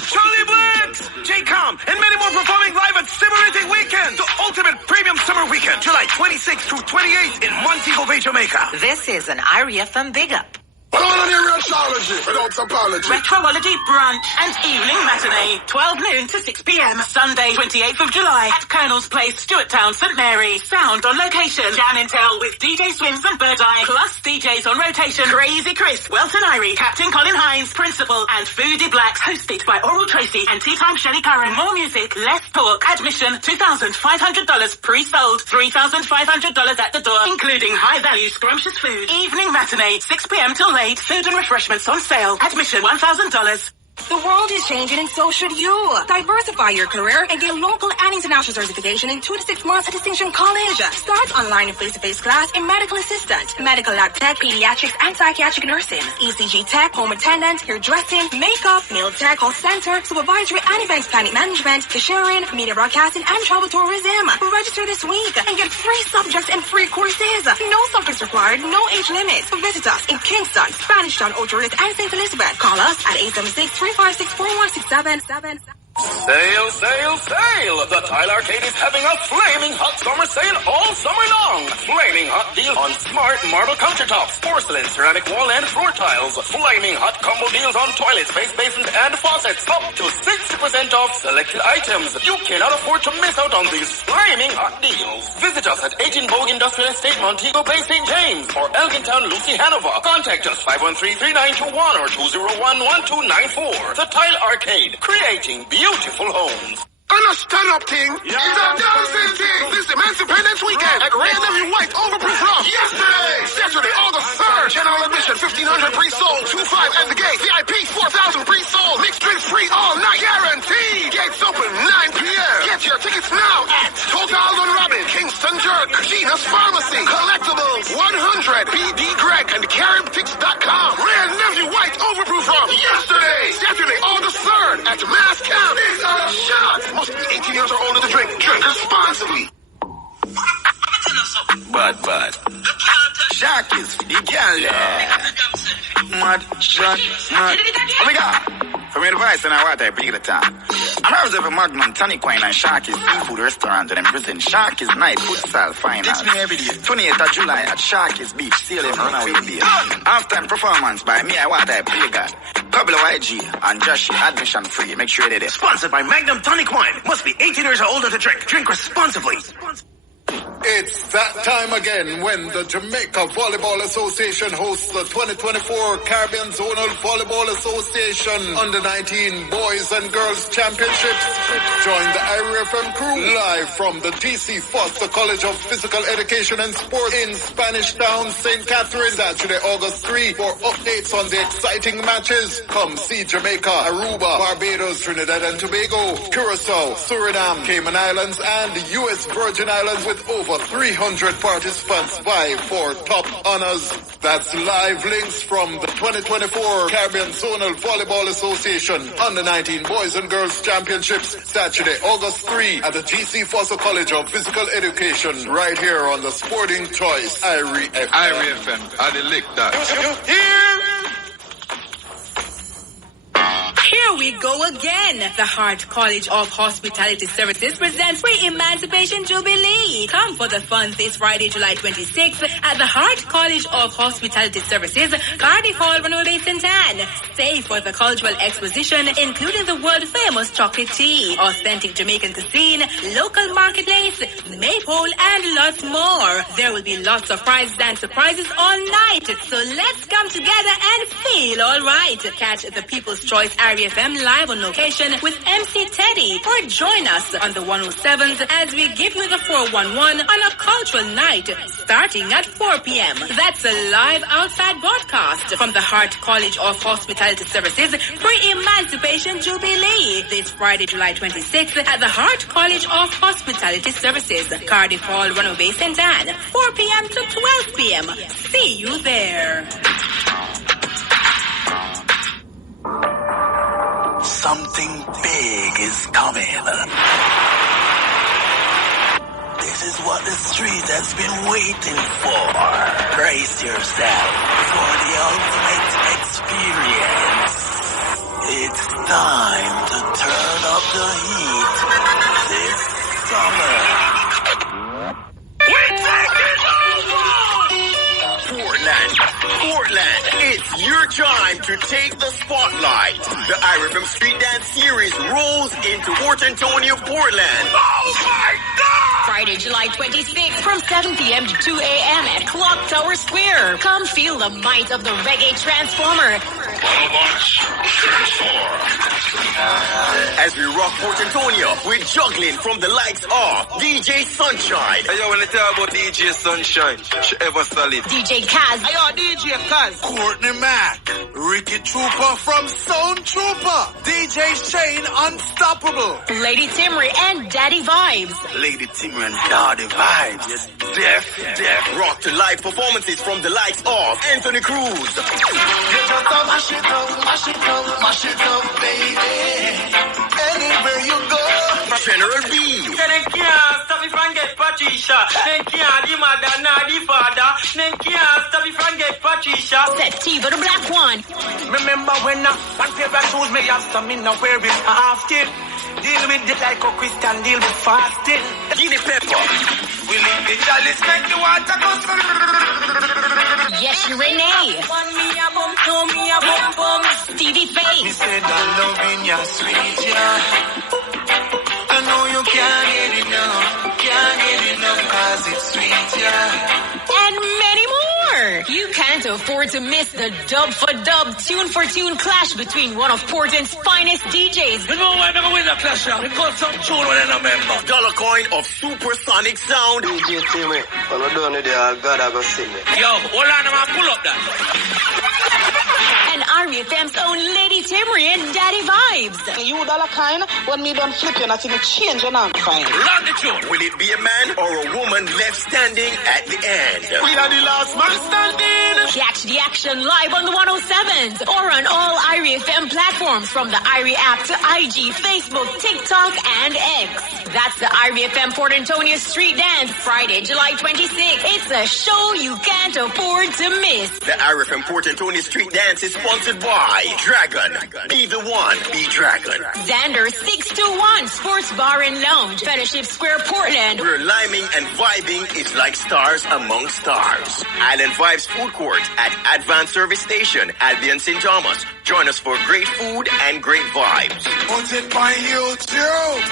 Charlie Blacks, J-Com, and many more performing live at Sumerific Weekend, the ultimate premium summer weekend, July 26th through 28th in Montego Bay, Jamaica. This is an IRIA FM Big Up. But on the radiology, without apology. Retroology brunch and evening matinee, 12 noon to 6 p.m. Sunday, 28th of July at Colonel's Place, Stewarttown, St. Mary. Sound on location. Jam and Tell with DJ Swims and Bird Eye, plus DJs on rotation. Crazy Chris, Welton Irie, Captain Colin Hines, Principal, and Foodie Blacks, hosted by Oral Tracy and Tea Time Shelley Curran. More music, less talk. Admission $2,500 pre-sold, $3,500 at the door, including high-value scrumptious food. Evening matinee, 6 p.m. till late. Food and refreshments on sale. Admission $1,000. The world is changing and so should you. Diversify your career and get local and international certification in 2 to 6 months at Distinction College. Start online and face-to-face class in medical assistant, medical lab tech, pediatrics and psychiatric nursing, ECG tech, home attendant, hairdressing, makeup, nail tech, call center, supervisory and events planning management, cashiering, media broadcasting and travel tourism. Register this week and get free subjects and free courses. No subjects required, no age limits. Visit us in Kingston, Spanish Town, Ocho Rios and St. Elizabeth. Call us at 876-356-4167. Sale, sale, sale! The Tile Arcade is having a flaming hot summer sale all summer long. Flaming hot deals on smart marble countertops, porcelain, ceramic wall and floor tiles. Flaming hot combo deals on toilets, face basins and faucets. Up to 60% off selected items. You cannot afford to miss out on these flaming hot deals. Visit us at 18 Bogue Industrial Estate, Montego Bay, St. James, or Elgintown, Lucy, Hanover. Contact us 513-3921 or 201-1294. The Tile Arcade, creating beautiful homes. And a stand-up thing. It's a dancing thing. This Emancipation Weekend at Red Navy White Overproof Rum. Yesterday, Saturday, August 3rd. General admission 1,500 pre-sold. 2.5 at the gate. VIP 4,000 pre-sold. Mixed drinks free all night. Guaranteed. Gates open 9 p.m. Get your tickets now at Total on Robin, Kingston Jerk, Gina's Pharmacy, Collectibles 100, BD Greg, and CaribTix.com. Red Navy White Overproof Rum. Yesterday, Saturday, August 3rd at Mass Camp. These are the shots. Must be 18 years or older to drink. Drink responsibly. Bad. Shark is the girl. Mad, shark, mad. Oh my God. For me, the voice and I want to bring it time. I'm out of a Magnum tonic wine and Shark is seafood restaurant and present Shark is night futsal finals. 28th of July at Shark is beach sailing runaway beer. Halftime performance by me, I want to play God. Couple of YG and Josh, admission free. Make sure they're there. Sponsored by Magnum Tonic Wine. Must be 18 years or older to drink. Drink responsibly. It's that time again when the Jamaica Volleyball Association hosts the 2024 Caribbean Zonal Volleyball Association Under-19 Boys and Girls Championships. Join the Ira FM crew live from the DC Foster College of Physical Education and Sport in Spanish Town, St. Catharines, Saturday, August 3. For updates on the exciting matches, come see Jamaica, Aruba, Barbados, Trinidad and Tobago, Curacao, Suriname, Cayman Islands, and the U.S. Virgin Islands with over 300 participants vie for top honors. That's live links from the 2024 Caribbean Zonal Volleyball Association Under-19 Boys and Girls Championships, Saturday, August 3 at the GC Foster College of Physical Education, right here on the Sporting Choice, Irie FM. Irie FM, I lick that. Here we go again. The Hart College of Hospitality Services presents Pre-Emancipation Jubilee. Come for the fun this Friday, July 26th at the Hart College of Hospitality Services, Cardiff Hall, Runaway St. Anne. Stay for the cultural exposition, including the world-famous chocolate tea, authentic Jamaican cuisine, local marketplace, maypole, and lots more. There will be lots of prizes and surprises all night. So let's come together and feel all right. Catch the People's Choice Area FM live on location with MC Teddy, or join us on the 107s as we give you the 411 on a cultural night starting at 4 p.m. That's a live outside broadcast from the Hart College of Hospitality Services Pre-Emancipation Jubilee this Friday, July 26th at the Hart College of Hospitality Services, Cardiff Hall, Runaway St. Anne, 4 p.m. to 12 p.m. See you there. Something big is coming. This is what the street has been waiting for. Brace yourself for the ultimate experience. It's time to turn up the heat this summer. We're taking over! Portland, it's your time to take the spotlight. The IRFM Street Dance Series rolls into Port Antonio, Portland. Oh my God! Friday, July 26th from 7 p.m. to 2 a.m. at Clock Tower Square. Come feel the might of the Reggae Transformer. As we rock Port Antonio, we're juggling from the likes of DJ Sunshine. Hey, yo, when they talk about DJ Sunshine, she ever solid. DJ Kaz. Hey, yo, DJ Kaz. Courtney Mack. Ricky Trooper from Sound Trooper. DJ Shane Unstoppable. Lady Timry and Daddy Vibes. Lady Timry and Daddy Vibes. Yes, deaf. Rock to live performances from the likes of Anthony Cruz. You just mash it up, baby. Anywhere you go. General B. They can't stop me from get Patricia. They can't the mother nor the father. They can't stop me from get Patricia. Sativa the black one. Remember when one pair of shoes me have some in wear it often. Deal with it like a Christian, deal with fasting. Guinea pepper. We leave the chalice, make the water go. Yes, Renee. One me a bum, two me a bum bum. Stevie Faye. Me said I love in your sweet, yeah. I know you can't get enough, cause it's sweet, yeah. And many more. You can can't afford to miss the dub for dub, tune for tune clash between one of Portland's finest DJs. You know why I'm win the clash? Because some tune when I remember. Dollar coin of supersonic sound. DJ Timmy, when I'm done with it, I'll go sing it. Yo, hold on, I'm gonna pull up that. And RFM's own Lady Timmy and Daddy Vibes. You dollar kind, when me done flip you, nothing change your name. Fine. Run the tune. Will it be a man or a woman left standing at the end? We are the last man standing. Catch the action live on the 107s or on all IRIE-FM platforms from the IRIE app to IG, Facebook, TikTok, and X. That's the IRIE-FM Port Antonio Street Dance, Friday, July 26th. It's a show you can't afford to miss. The IRIE-FM Port Antonio Street Dance is sponsored by Dragon. Be the one, be Dragon. Xander 621 Sports Bar and Lounge, Fellowship Square, Portland. Where liming and vibing is like stars among stars. Island Vibes Food Court at Advanced Service Station, Albion St. Thomas. Join us for great food and great vibes. Put it by YouTube.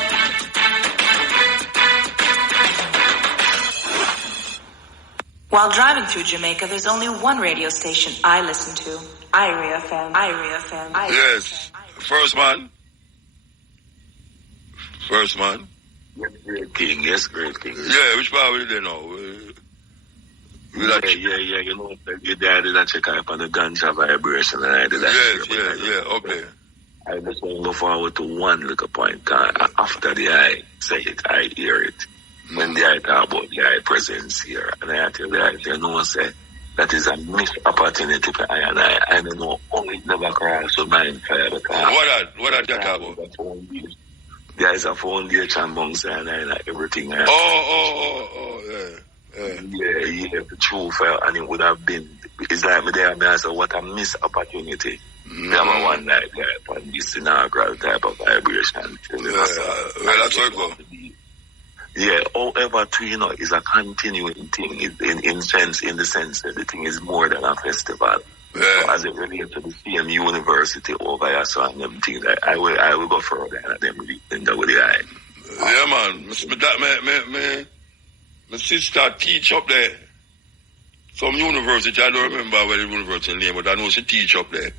While driving through Jamaica, there's only one radio station I listen to. IRIE-FM. IRIE-FM. Yes. First man. Yes, great king. Yeah, which part we did know? Yeah. You know, your dad did a check up on the ganja vibration and I did that. Yeah, okay. I just want to go forward to one little point. After the eye say it, I hear it. When the eye talk about the eye presence here, and I tell the eye, you know, say, that is a missed opportunity for I and I don't know how it never crossed with mind fire. What that you talk about? There is a foundation amongst I and I everything. Yeah. Yeah, the truth, and it would have been, it's like me there, I said, what a missed opportunity. Number one night, on this inaugural type of vibration. Well, that's what it goes. Yeah, however, is a continuing thing in the sense that the thing is more than a festival. Yeah. So as it relates to the same university over here, so and them things, I will go further and them in the eye. Yeah, man. My sister teach up there. Some university, I don't remember what the university name, but I know she teach up there.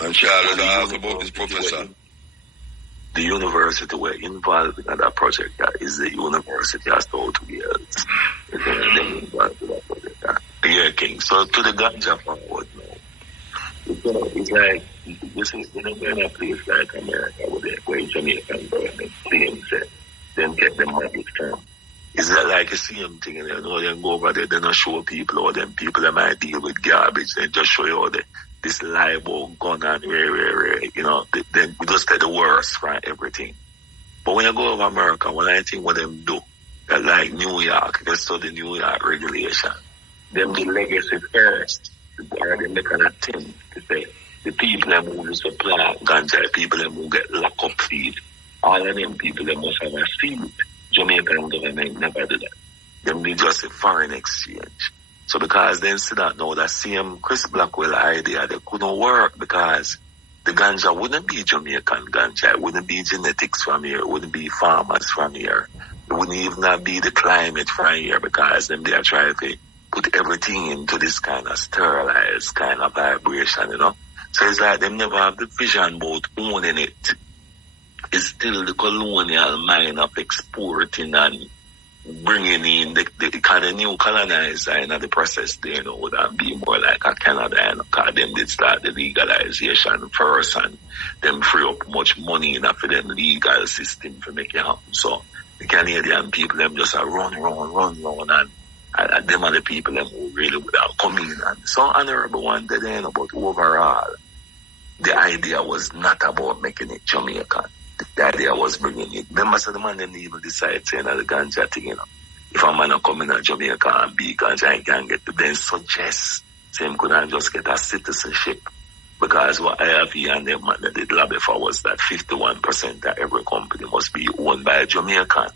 And she always asked about this professor. The university we're involved in that project is the University of South Wales. Yeah, King. So to the ganja forward now. It's like, this is in a place like America where Jamaican government claims that them get them money from. It's like the same thing, you know, they go over there, they don't show people, or them people that might deal with garbage, they just show you all this libel gun and rare, you know, then we just take the worst from everything. But when you go over America, when I think what them do, they're like New York, they study New York regulation. Them the legacy first, or they make an attempt to say, the people that move to supply ganja, people that move get lock up feed, all of them people that must have a seat. Jamaican government never do that. Them need just a foreign exchange. So because they see that now, that same Chris Blackwell idea, they couldn't work because the ganja wouldn't be Jamaican ganja. It wouldn't be genetics from here. It wouldn't be farmers from here. It wouldn't even be the climate from here because them they are trying to put everything into this kind of sterilized kind of vibration, you know. So it's like them never have the vision about owning it. It's still the colonial mind of exporting and bringing in the kind of new colonizer in the process there, you know, would that be more like a Canada, you know, because them did start the legalization first and them free up much money in for them legal system to make it happen. So the Canadian people, them just run and them are the people them who really would have come in and so honorable one that you know, but overall the idea was not about making it Jamaican. The idea was bringing it. Remember, so the man didn't even decide saying that the ganja thing, you know. If a man come in Jamaica and be ganja and can get to then suggest same couldn't just get a citizenship. Because what I have here and them man that did lobby for was that 51% that every company must be owned by a Jamaican.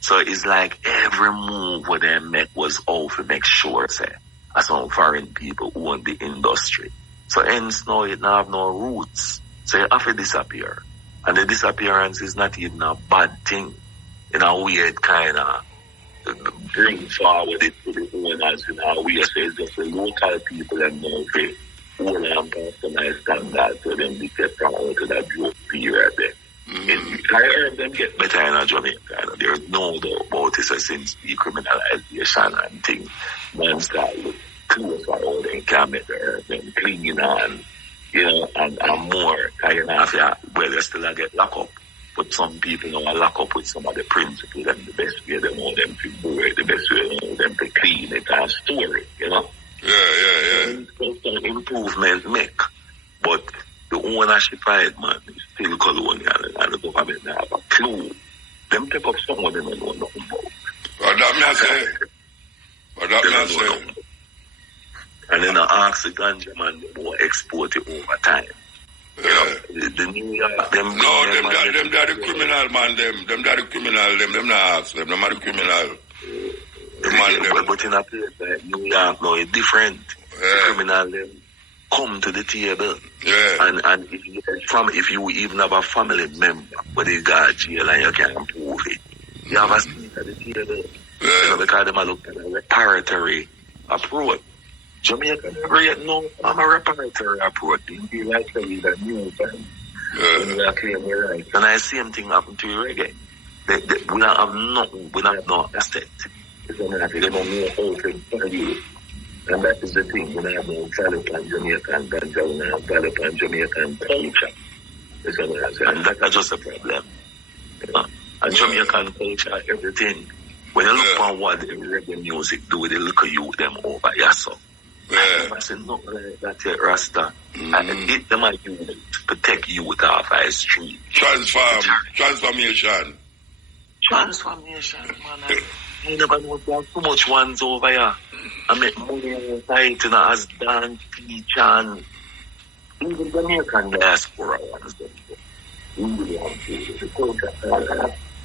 So it's like every move where they make was all to make sure say some foreign people own the industry. So hence now it now have no roots. So it have to disappear. And the disappearance is not even a bad thing in a weird kind of bring forward it to the owners in our way. So it's just the local people and know the own and personalized standards so them they get forward to that joke period there. And I heard them get better in Jamaica. There's no doubt about it since decriminalization and things. Man start look close for how they can make them clean and, you know, and more kind of, well, they still get locked up. But some people know I lock up with some of the principles and the best way they know them to do it, the best way they know them to clean it and store it, you know? Yeah. Improvement make. But the ownership of it, man, is still colonial and the government have a clue. Them pick up someone they don't know nothing about. What that me say? And then I ask the ganja man, they will export it over time. Yeah. The New York, them are the criminal man, them are the criminal, them not ask them are the criminal. But in a place like New York now, it's different. The criminal, them come to the table. Yeah. And if you even have a family member, but they got jail and you can't prove it, you have a seat at the table. Yeah. You know, because them are looking at a reparatory approach. Jamaica never yet know I'm a reparatory approach. You feel like saying that new time. Right. And I same thing happen to reggae. We don't have nothing, we don't have no asset. It's not they don't know how to tell you. And that is the thing, we don't have no value on Jamaican ganja, we don't have value on Jamaican culture. And that's just a problem. You know? And Jamaican culture, everything. When you look on what the reggae music do, they look at you them over yourself. Yeah. I said, no, that's it, Rasta. And it them are you protect you with our fire street. Transformation, man. I never know there's so much ones over here. I make money inside, you know, as dance, teach, and even Jamaican diaspora ones.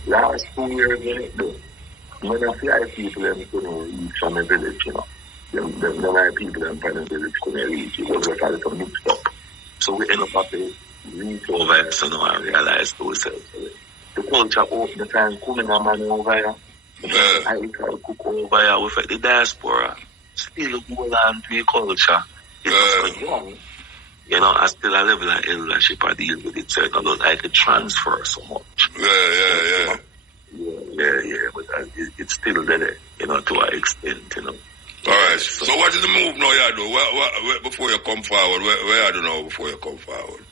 Last 2 years, when I fly people, them couldn't reach from the village, you know. Them are people in the village couldn't reach. It was a little mixed up. So we end up having to reach over here, so now I realize ourselves. The culture of the time coming a man over here. I try to cook over here with the diaspora. Still hold on to the culture. It's so young. You know, I still a level of eldership I deal with it, so I could transfer so much. Yeah. But it's still there, you know, to an extent, you know. Alright, so what is the move now you do? Where, before you come forward, where you do now before you come forward?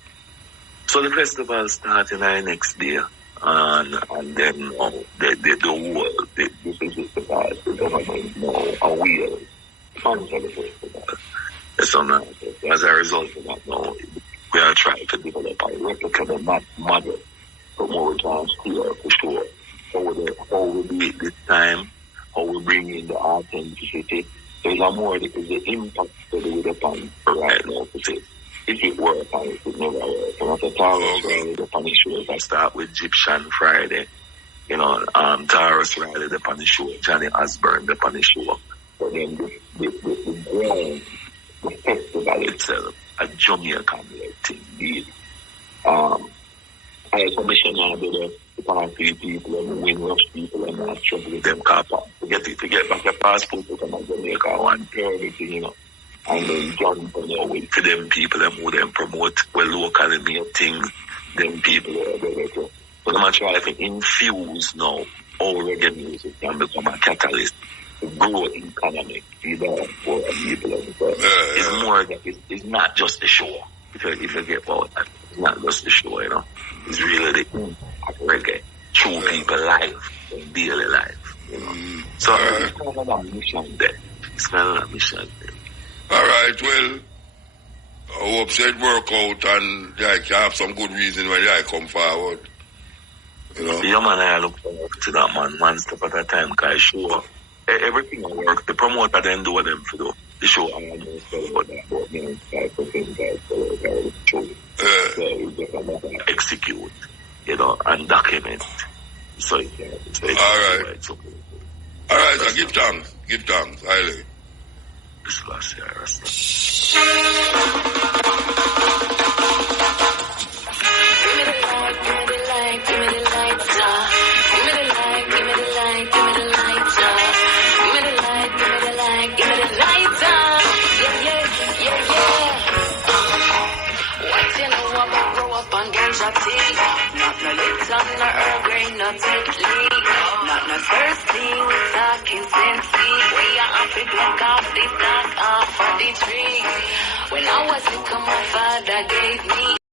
So the festival starts in our next day, and then the whole, this is just the government now, a wheel, funds for the festival. So as a result of that now, we are trying to develop a replicable model for more times here for sure. How we do it this time, how we bring in the authenticity. There's a more because the impact to do with the pan right now to say if it were upon it would never work. And at the Taurus Friday, the pan show, I start with Egyptian Friday, you know, Taurus Friday, the pan show, Johnny Osborne, the pan show. But then the ground, the festival itself, a Jamaican thing, I commission on the party people and win rush people and not trouble with them car park. To get back your passport to come and Jamaica and everything, you know. And then jump and wait for them people and who them promote well locally made things, them people are better. But I'm trying to infuse now all reggae music can become a catalyst to grow economic either for people and stuff. It's more that it's not just the show. If you get about that, it's not just the show, you know. It's really the impact of reggae through people's life, and daily life, you know. So it's kind of a mission there. Alright, well, I hope it work out and I can have some good reason when I come forward. You know? Yeah, man, I look forward to that, man. One step at a time, because sure, everything will work. The promoter then do what them to do. The show, I'm going to tell about that, but, you know, 5% guys follow the show. So we just have to execute, you know, and document. So it's alright. Alright, so give thanks, highly. This last year, Rasta. Give me the light, star. Give me the light, No Lipton, no Earl Grey, no Tetley. Not no thirsty, we talking sensey. We are off it, pluck off the stock off of the tree. When I was little, my father gave me